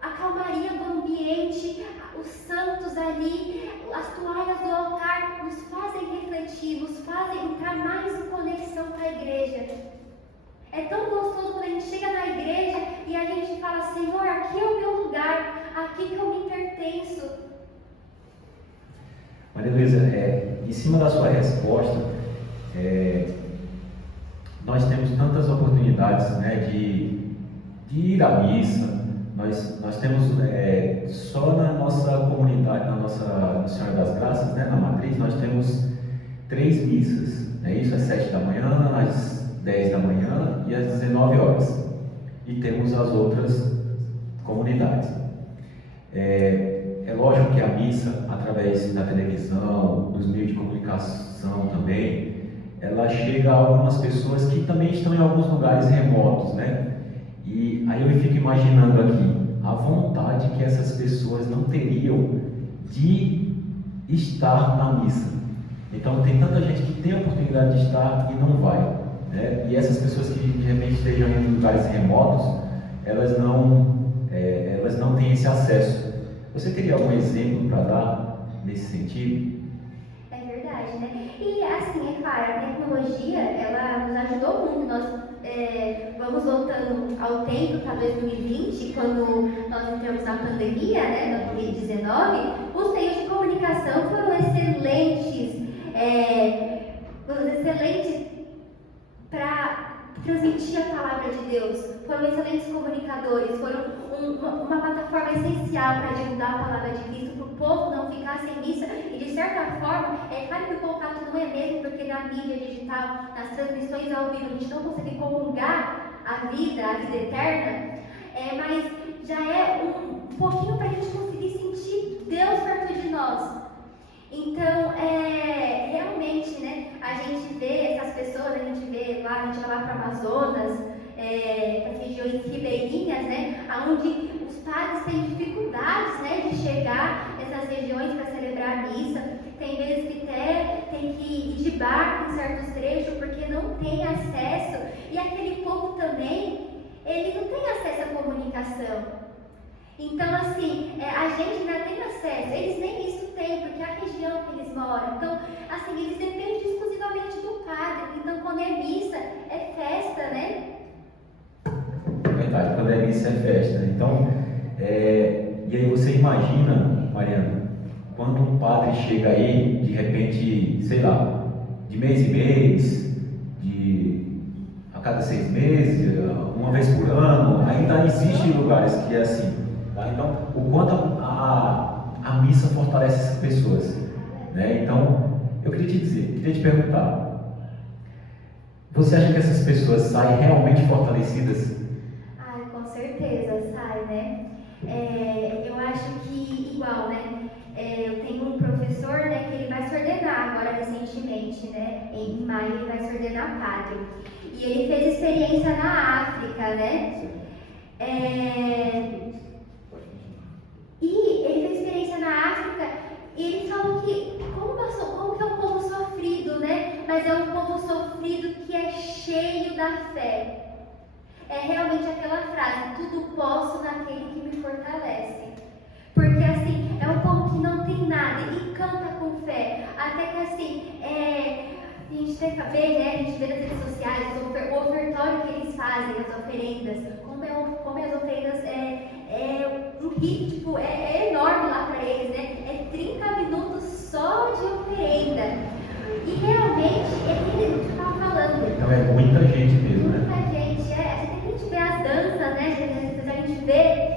a calmaria do ambiente, os santos ali, as toalhas do altar nos fazem refletir, nos fazem entrar mais em conexão com a igreja. É tão gostoso quando a gente chega na igreja e a gente fala: Senhor, aqui é o meu lugar, aqui que eu me pertenço. Maria Luísa, em cima da sua resposta, nós temos tantas oportunidades, né, de ir à missa. Nós temos só na nossa comunidade, na nossa Senhora das Graças, né, na Matriz, nós temos 3 missas. Isso, às 7 da manhã, às 10 da manhã e às 19 horas. E temos as outras comunidades. É lógico que a missa, através da televisão, dos meios de comunicação também, ela chega a algumas pessoas que também estão em alguns lugares remotos, né? E aí eu fico imaginando aqui a vontade que essas pessoas não teriam de estar na missa. Então tem tanta gente que tem a oportunidade de estar e não vai, né? E essas pessoas que de repente estejam em lugares remotos, elas não têm esse acesso. Você teria algum exemplo para dar nesse sentido? É verdade, né? E assim, é claro, a tecnologia, ela nos ajudou muito. Nós vamos voltando ao tempo, para 2020, quando nós entramos na pandemia, né, da Covid-19, os meios de comunicação foram excelentes para transmitir a palavra de Deus, foram excelentes comunicadores, foram uma plataforma essencial para divulgar a palavra de Cristo, para o povo não ficar sem missa. E de certa forma, é claro que o contato não é mesmo, porque na mídia digital, nas transmissões ao vivo, a gente não consegue comungar a vida eterna, mas já é um pouquinho para a gente conseguir sentir Deus perto de nós. Então, realmente, né, a gente vê essas pessoas, a gente vai lá para o Amazonas, para regiões ribeirinhas, né, onde os padres têm dificuldades, né, de chegar nessas regiões para celebrar a missa. Tem vezes que tem que ir de barco em certos trechos porque não tem acesso, e aquele povo também, ele não tem acesso à comunicação. Então, assim, a gente ainda tem acesso, eles nem isso têm, porque é a região que eles moram. Então, assim, eles dependem exclusivamente do padre. Então, quando é missa, é festa, né? É verdade, quando é missa é festa. Então, e aí você imagina, Mariana, quando um padre chega aí, de repente, sei lá, de mês em mês, a cada 6 meses, uma vez por ano, ainda existem lugares que é assim. Tá? Então, o quanto a missa fortalece essas pessoas. Né? Então, eu queria te perguntar, você acha que essas pessoas saem realmente fortalecidas? Ai, com certeza sai, né? Eu acho que igual, né? Eu tenho um professor, né, que ele vai se ordenar agora recentemente, né? Em maio ele vai se ordenar padre. E ele fez experiência na África, né? E ele fez experiência na África e ele falou que como que é um povo sofrido, né? Mas é um povo sofrido que é cheio da fé. É realmente aquela frase, tudo posso naquele que me fortalece. Porque assim, é um povo que não tem nada e canta com fé. Até que assim, a gente tem que ver, né? A gente vê nas redes sociais o ofertório que eles fazem, as oferendas. Como as oferendas um ritmo, tipo, é enorme lá para eles, né? É 30 minutos só de oferenda. E realmente, é que ele estava falando. Então é muita gente mesmo, né? Muita gente, a gente vê as danças, né? A gente vê.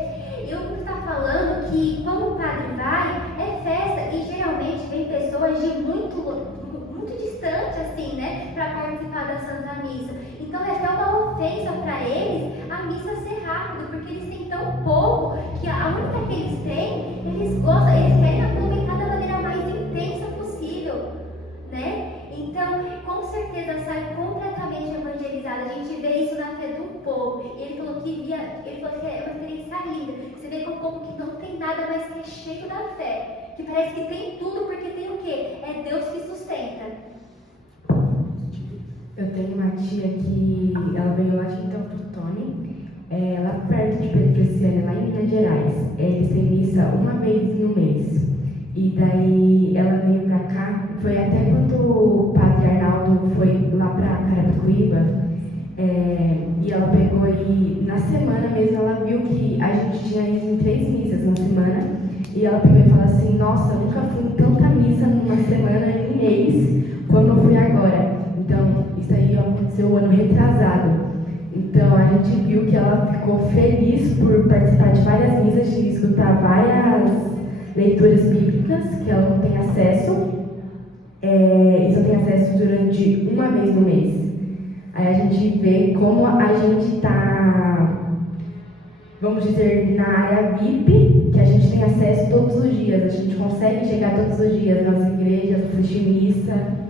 Eu estava falando que quando o padre vai, é festa e geralmente vem pessoas de muito distante, assim, né? Para participar da Santa Missa. Então é até uma ofensa para eles a missa ser rápida, porque eles têm tão pouco que a única que eles têm, eles gostam, eles querem aproveitar da maneira mais intensa possível, né? Então, com certeza sai completamente evangelizada. A gente vê isso na fé do povo. Ele falou que é uma experiência linda. Você vê que é um povo que não tem nada, mas que é cheio da fé. Que parece que tem tudo, porque tem o quê? É Deus que sustenta. Eu tenho uma tia que ela veio lá de Campo Tony, lá perto de Petrociana, lá em Minas Gerais. Eles têm missa uma vez no mês. E daí ela veio pra cá, foi até quando o padre Arnaldo foi lá pra Carapicuíba, e ela pegou e na semana mesmo ela viu que a gente tinha ido em 3 missas na semana, e ela pegou e falou assim, nossa, eu nunca fui em tanta missa numa semana em um mês, como eu fui agora. Então, isso aí aconteceu o ano retrasado. Então, a gente viu que ela ficou feliz por participar de várias missas, de escutar várias leituras bíblicas, que ela não tem acesso, e só tem acesso durante uma vez no mês. Aí a gente vê como a gente está, vamos dizer, na área VIP, que a gente tem acesso todos os dias, a gente consegue chegar todos os dias nas igrejas, assistir missa.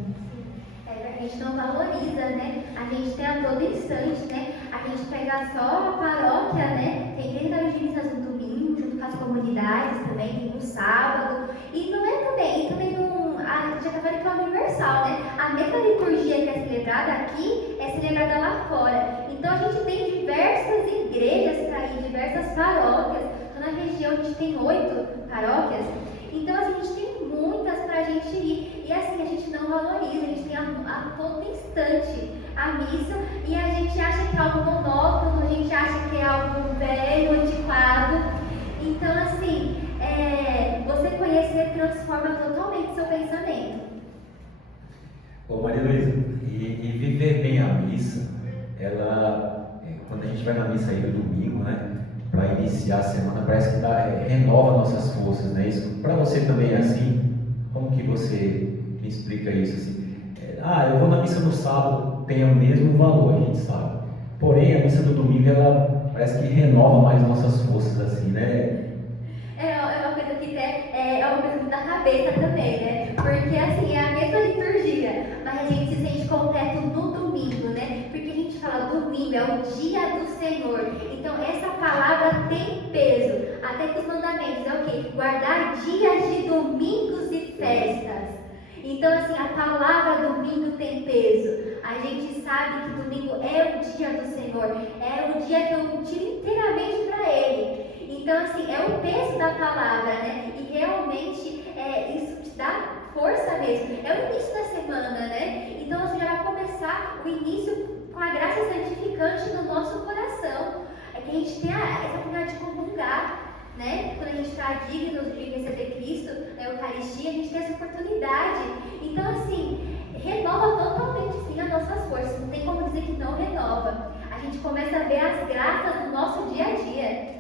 A gente não valoriza, né? A gente tem a todo instante, né? A gente pega só a paróquia, né? Tem 30 horas de missas no domingo, junto com as comunidades também, tem no sábado. E não é também não. A gente já tá falando que é universal, né? A mesma liturgia que é celebrada aqui é celebrada lá fora. Então a gente tem diversas igrejas para ir, diversas paróquias. Então, na região a gente tem 8 paróquias. Então assim, a gente tem muitas pra gente ir. E assim, a gente não valoriza, a gente tem a todo instante a missa e a gente acha que é algo monótono, a gente acha que é algo velho, antiquado. Então assim, você conhecer transforma totalmente seu pensamento. Ô Maria Luísa, e viver bem a missa, quando a gente vai na missa aí no domingo, né? Para iniciar a semana, parece que renova nossas forças, né? Isso para você também é assim? Como que você me explica isso assim? Eu vou na missa no sábado, tem o mesmo valor, a gente sabe. Porém, a missa do domingo, ela parece que renova mais nossas forças, assim, né? É uma coisa que é uma coisa da cabeça também, né? Porque assim, é a mesma liturgia, mas a gente se sente completo no domingo, né? Porque a gente fala domingo, é o dia do Senhor. Então essa palavra tem peso. Até que os mandamentos é o quê? Guardar dias de domingos e festas. Então assim, a palavra domingo tem peso. A gente sabe que domingo é o dia do Senhor. É o dia que eu tiro inteiramente para Ele. Então assim, é o peso da palavra, né? E realmente isso te dá força mesmo. É o início da semana, né? Então você já vai começar o início com a graça santificante no nosso coração. É que a gente tem essa oportunidade de comungar, né? Quando a gente está digno de receber Cristo na Eucaristia, a gente tem essa oportunidade. Então assim, renova totalmente sim as nossas forças. Não tem como dizer que não renova. A gente começa a ver as graças no nosso dia a dia.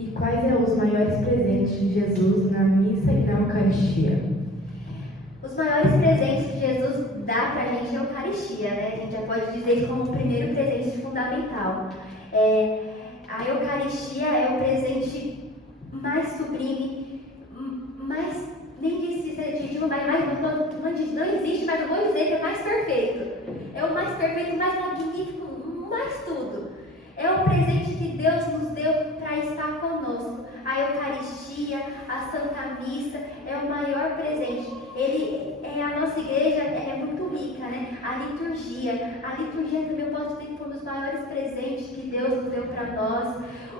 E quais são os maiores presentes de Jesus na missa e na Eucaristia? Os maiores presentes que Jesus dá pra gente é a Eucaristia, né? A gente já pode dizer isso como o primeiro presente fundamental. A Eucaristia é o presente mais sublime, mais, nem disse esse adjetivo, mas não existe, mas eu vou dizer que é mais perfeito. É o mais perfeito, mais magnífico, mais tudo. É o presente que Deus nos deu para estar conosco. A Eucaristia, a Santa Missa é o maior presente. A nossa igreja é muito rica, né? A liturgia também eu posso dizer que foi um dos maiores presentes que Deus nos deu para nós.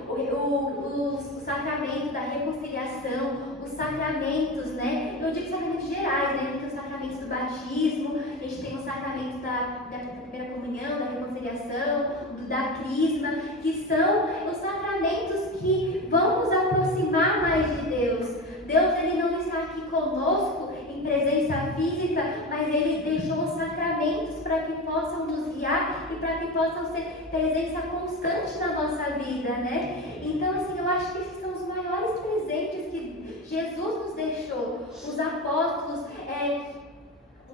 O sacramento da reconciliação, os sacramentos, né? Eu digo sacramentos gerais, né? Tem os sacramentos do batismo, a gente tem os sacramentos da primeira comunhão, da reconciliação, da crisma, que são os sacramentos que vão nos aproximar mais de Deus. Deus, ele não está aqui conosco em presença física, mas ele deixou os sacramentos para que possam nos guiar e para que possam ser presença constante na nossa vida, né? Então, assim, eu acho que esses são os maiores presentes que Jesus nos deixou. Os apóstolos,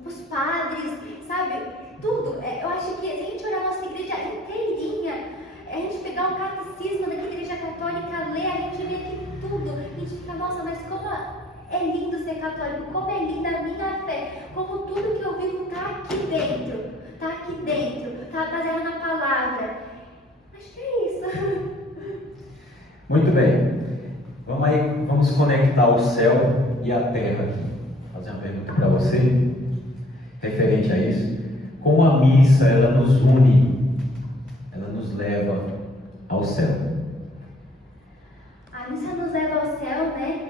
os padres, sabe? Tudo. Eu acho que se a gente olhar a nossa igreja inteirinha, a gente pegar o catecismo da igreja católica, ler, a gente vê aqui tudo. A gente fica, nossa, mas como é lindo ser católico, como é linda a minha fé, como tudo que eu vivo está aqui dentro, está baseado na palavra. Acho que é isso. Muito bem. Vamos conectar o céu e a terra aqui. Vou fazer uma pergunta para você, referente a isso. Como a missa, ela nos une, ela nos leva ao céu. A missa nos leva ao céu, né?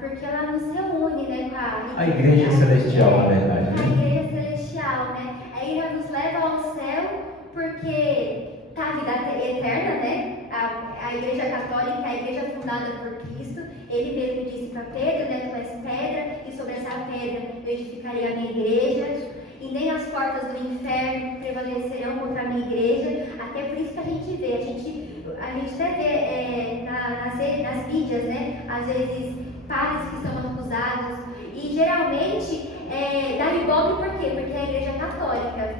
Porque ela nos reúne, né? Com a igreja celestial, na verdade. A igreja celestial, né? A igreja nos leva ao céu porque tá a vida eterna, né? A igreja católica é a igreja fundada por Cristo. Ele mesmo disse para Pedro, né? Tu és pedra, e sobre essa pedra eu edificaria a minha igreja. E nem as portas do inferno prevalecerão contra a minha igreja. Até por isso que a gente vê, a gente até vê nas mídias, né? Às vezes padres que são acusados. E geralmente dá ibope por quê? Porque é a igreja católica.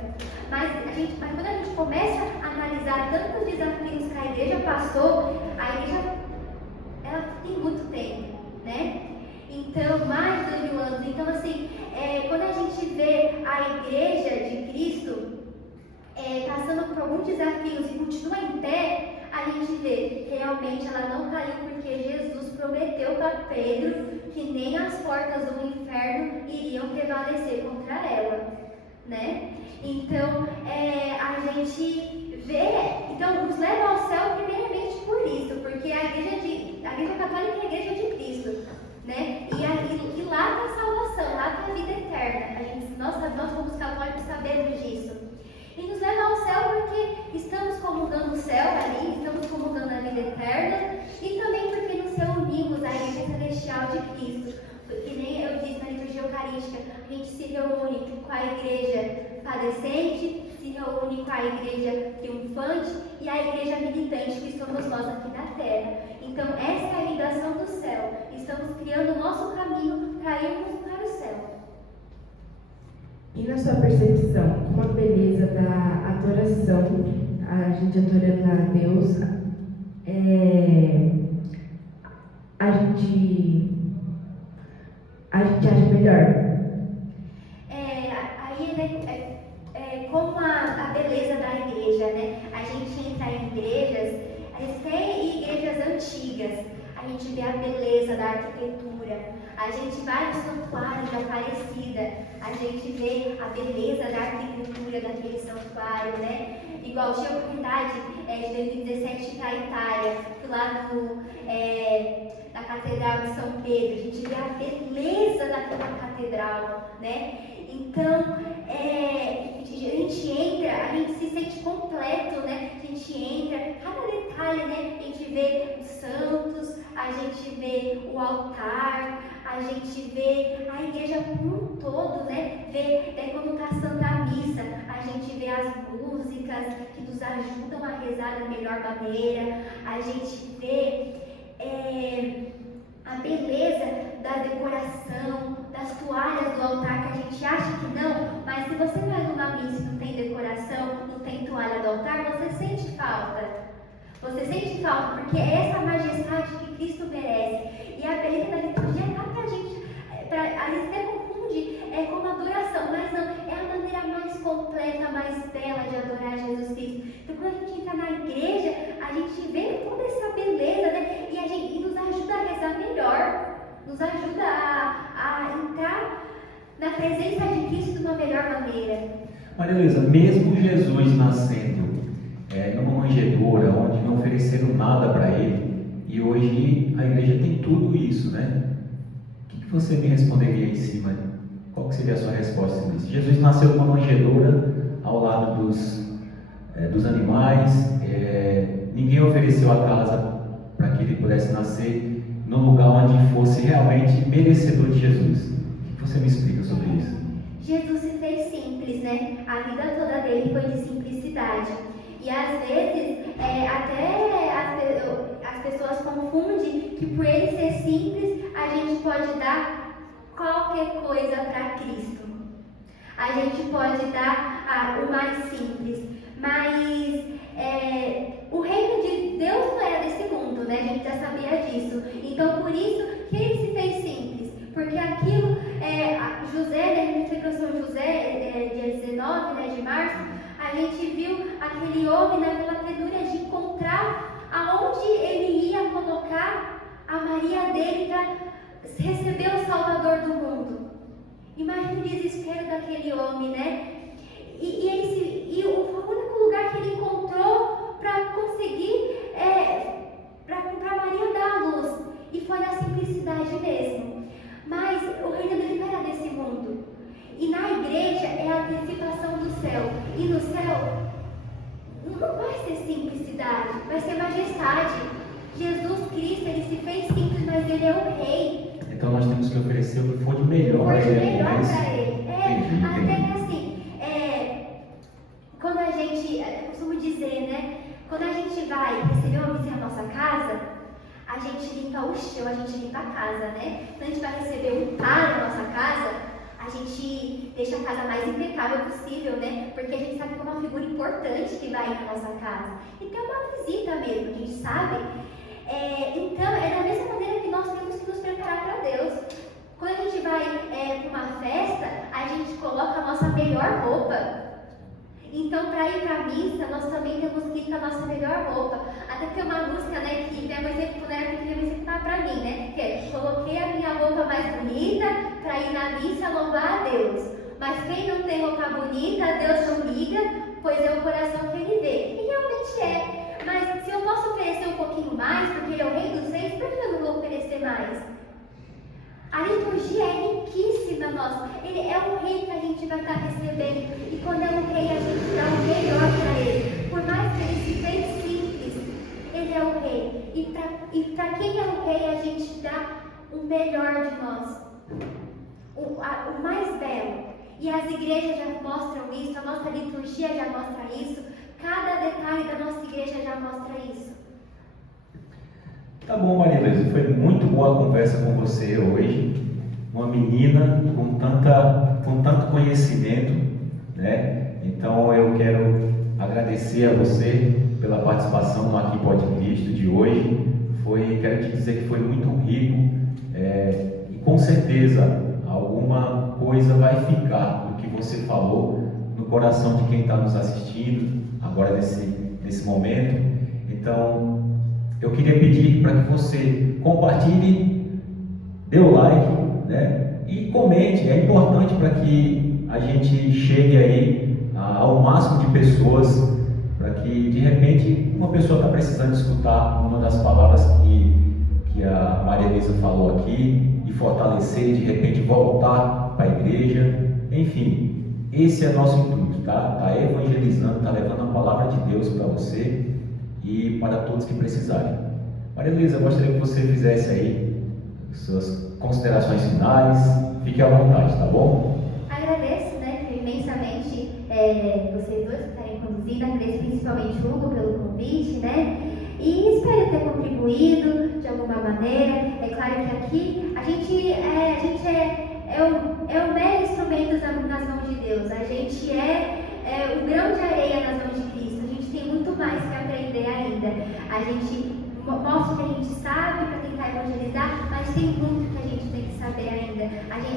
Mas quando a gente começa a analisar tantos desafios que a igreja passou, a igreja ela tem muito tempo, né? Então, mais de 2000 anos. Então, assim, quando a gente vê a igreja de Cristo passando por alguns desafios e continua em pé, a gente vê, realmente ela não caiu porque Jesus prometeu para Pedro que nem as portas do inferno iriam prevalecer contra ela, né? Então, a gente vê, então nos leva ao céu primeiramente por isso, porque a igreja católica é a igreja de Cristo, né? E lá está a salvação, lá está a vida eterna. Nós somos católicos, sabemos disso. E nos leva ao céu porque estamos comungando o céu ali, estamos comungando a vida eterna, e também porque nos reunimos à igreja celestial de Cristo. Que nem eu disse na liturgia eucarística, a gente se reúne com a igreja padecente, se reúne com a igreja triunfante e a igreja militante, que somos nós aqui na terra. Então, essa é a ligação do céu. Estamos criando o nosso caminho para irmos para o céu. E na sua percepção, com a beleza da adoração, a gente adorando a Deus, a gente acha melhor? Como a beleza da igreja, né? A gente entra em igrejas, até igrejas antigas, a gente vê a beleza da arquitetura, a gente vai no santuário de Aparecida, a gente vê a beleza da arquitetura daquele santuário, né? Igual tinha a oportunidade de 2017 para a Itália, fui lá na Catedral de São Pedro, a gente vê a beleza daquela catedral, né? Então, a gente entra, a gente se sente completo, né? A gente entra, cada detalhe, né? A gente vê os santos, a gente vê o altar, a gente vê a igreja como um todo, né? Vê quando está a Santa Missa, a gente vê as músicas que nos ajudam a rezar da melhor maneira, a gente vê a beleza da decoração, das toalhas do altar, que a gente acha que não, mas se você vai numa missa e não tem decoração, não tem toalha do altar, você sente falta. Você sente falta, porque é essa majestade que Cristo merece. E a beleza da liturgia é que a gente, a gente até confunde com adoração, mas não, é a maneira mais completa, mais bela de adorar Jesus Cristo. Então quando a gente entra na igreja, a gente vê toda essa beleza, né? E nos ajuda a rezar melhor, nos ajuda a entrar na presença de Cristo de uma melhor maneira. Maria Luísa, mesmo Jesus nascendo numa manjedoura, onde não ofereceram nada para ele, e hoje a igreja tem tudo isso, né? O que você me responderia em cima? Qual que seria a sua resposta nisso? Jesus nasceu numa manjedoura, ao lado dos animais, ninguém ofereceu a casa para que ele pudesse nascer num lugar onde fosse realmente merecedor de Jesus. O que você me explica sobre isso? Jesus se fez simples, né? A vida toda dele foi de simplicidade. E às vezes, até as pessoas confundem que por ele ser simples, a gente pode dar qualquer coisa para Cristo. A gente pode dar o mais simples. Mas o reino de Deus não era desse mundo, né? A gente já sabia disso. Então, por isso que ele se fez simples. Porque aquilo, José, né, a gente foi para São José, dia 19, né, de março, a gente viu aquele homem naquela penúria de encontrar aonde ele ia colocar a Maria dele para receber o Salvador do mundo. Imagina o desespero daquele homem, né? E o único lugar que ele encontrou para conseguir, para Maria dar a luz, e foi na simplicidade mesmo. Mas o reino dele não era desse mundo. E na igreja é a antecipação do céu. E no céu não vai ser simplicidade, vai ser majestade. Jesus Cristo, ele se fez simples, mas ele é o rei. Então nós temos que oferecer o que for de melhor para ele. Até que assim, quando a gente, eu costumo dizer, né? Quando a gente vai receber uma visita à nossa casa, a gente limpa o chão, a gente limpa a casa, né? Quando a gente vai receber um par na nossa casa, a gente deixa a casa mais impecável possível, né? Porque a gente sabe que é uma figura importante que vai na nossa casa. Então é uma visita mesmo, a gente sabe. Então é da mesma maneira que nós temos que nos preparar para Deus. Quando a gente vai para uma festa, a gente coloca a nossa melhor roupa. Então, para ir para a missa, nós também temos que ir com a nossa melhor roupa. Até tem uma música, né, que minha mãe sempre, quando era pequena, me ensinava para mim, né? Que é: coloquei a minha roupa mais bonita para ir na missa louvar a Deus. Mas quem não tem roupa bonita, Deus não liga, pois é o coração que ele vê. E realmente é. Mas se eu posso oferecer um pouquinho mais, porque ele é o rei dos reis, por que eu não vou oferecer mais? A liturgia é riquíssima, nossa. Ele é o rei que a gente vai estar recebendo. E quando é o rei, a gente dá o melhor para ele. Por mais que ele se fez simples, ele é o rei. E para quem é o rei, a gente dá o melhor de nós. O mais belo. E as igrejas já mostram isso, a nossa liturgia já mostra isso. Cada detalhe da nossa igreja já mostra isso. Tá bom, Maria Luísa, foi muito boa a conversa com você hoje. Uma menina com tanto conhecimento, né? Então eu quero agradecer a você pela participação no Aqui Pode Cristo de hoje. Quero te dizer que foi muito rico e com certeza alguma coisa vai ficar do que você falou no coração de quem está nos assistindo agora nesse momento. Então eu queria pedir para que você compartilhe, dê o like, né? E comente. É importante para que a gente chegue aí ao máximo de pessoas, para que de repente uma pessoa está precisando escutar uma das palavras que a Maria Luísa falou aqui e fortalecer, de repente voltar para a igreja. Enfim, esse é nosso intuito, tá? Tá evangelizando, tá levando a palavra de Deus para você e para todos que precisarem. Maria Luísa, eu gostaria que você fizesse aí suas considerações finais. Fique à vontade, tá bom? Agradeço, né, imensamente vocês dois que estarem conduzindo, agradeço principalmente o Hugo pelo convite, né? E espero ter contribuído de alguma maneira. É claro que aqui a gente é o mero instrumento nas mãos de Deus. A gente é o grão de areia nas mãos de Cristo. A gente tem muito mais que aprender ainda. A gente mostra o que a gente sabe para tentar evangelizar, mas tem muito que a gente tem que saber ainda.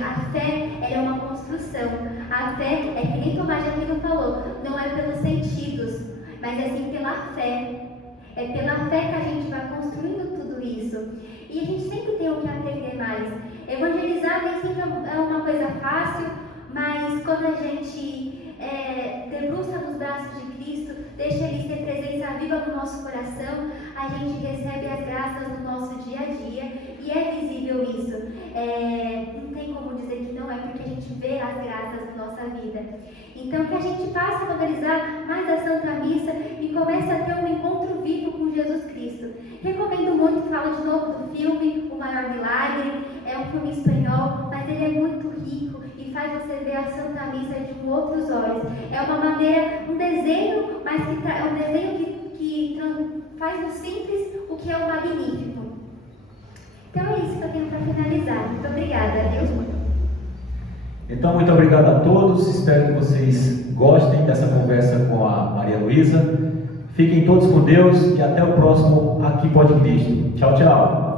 A fé é uma construção. A fé é que nem Tomás de Aquino falou, não é pelos sentidos, mas é sim pela fé. É pela fé que a gente vai construindo tudo isso. E a gente sempre tem o que aprender mais. Evangelizar nem sempre é uma coisa fácil, mas quando a gente debruça nos braços de Cristo, deixa Ele ser presença viva no nosso coração, a gente recebe as graças no nosso dia a dia e é visível isso. Não tem como dizer que não é, porque a gente vê as graças na nossa vida. Então que a gente passe a valorizar mais a Santa Missa e comece a ter um encontro vivo com Jesus Cristo. Recomendo muito, falo de novo do filme O Maior Milagre. É um filme espanhol, mas ele é muito rico e faz você ver a Santa Missa de outros olhos. É uma maneira, um desenho, mas é um desenho que faz no simples o que é o magnífico. Então é isso que eu tenho para finalizar. Muito obrigada. Deus muito. Então, muito obrigado a todos. Espero que vocês gostem dessa conversa com a Maria Luísa. Fiquem todos com Deus e até o próximo Aqui Pode Cristo. Tchau, tchau.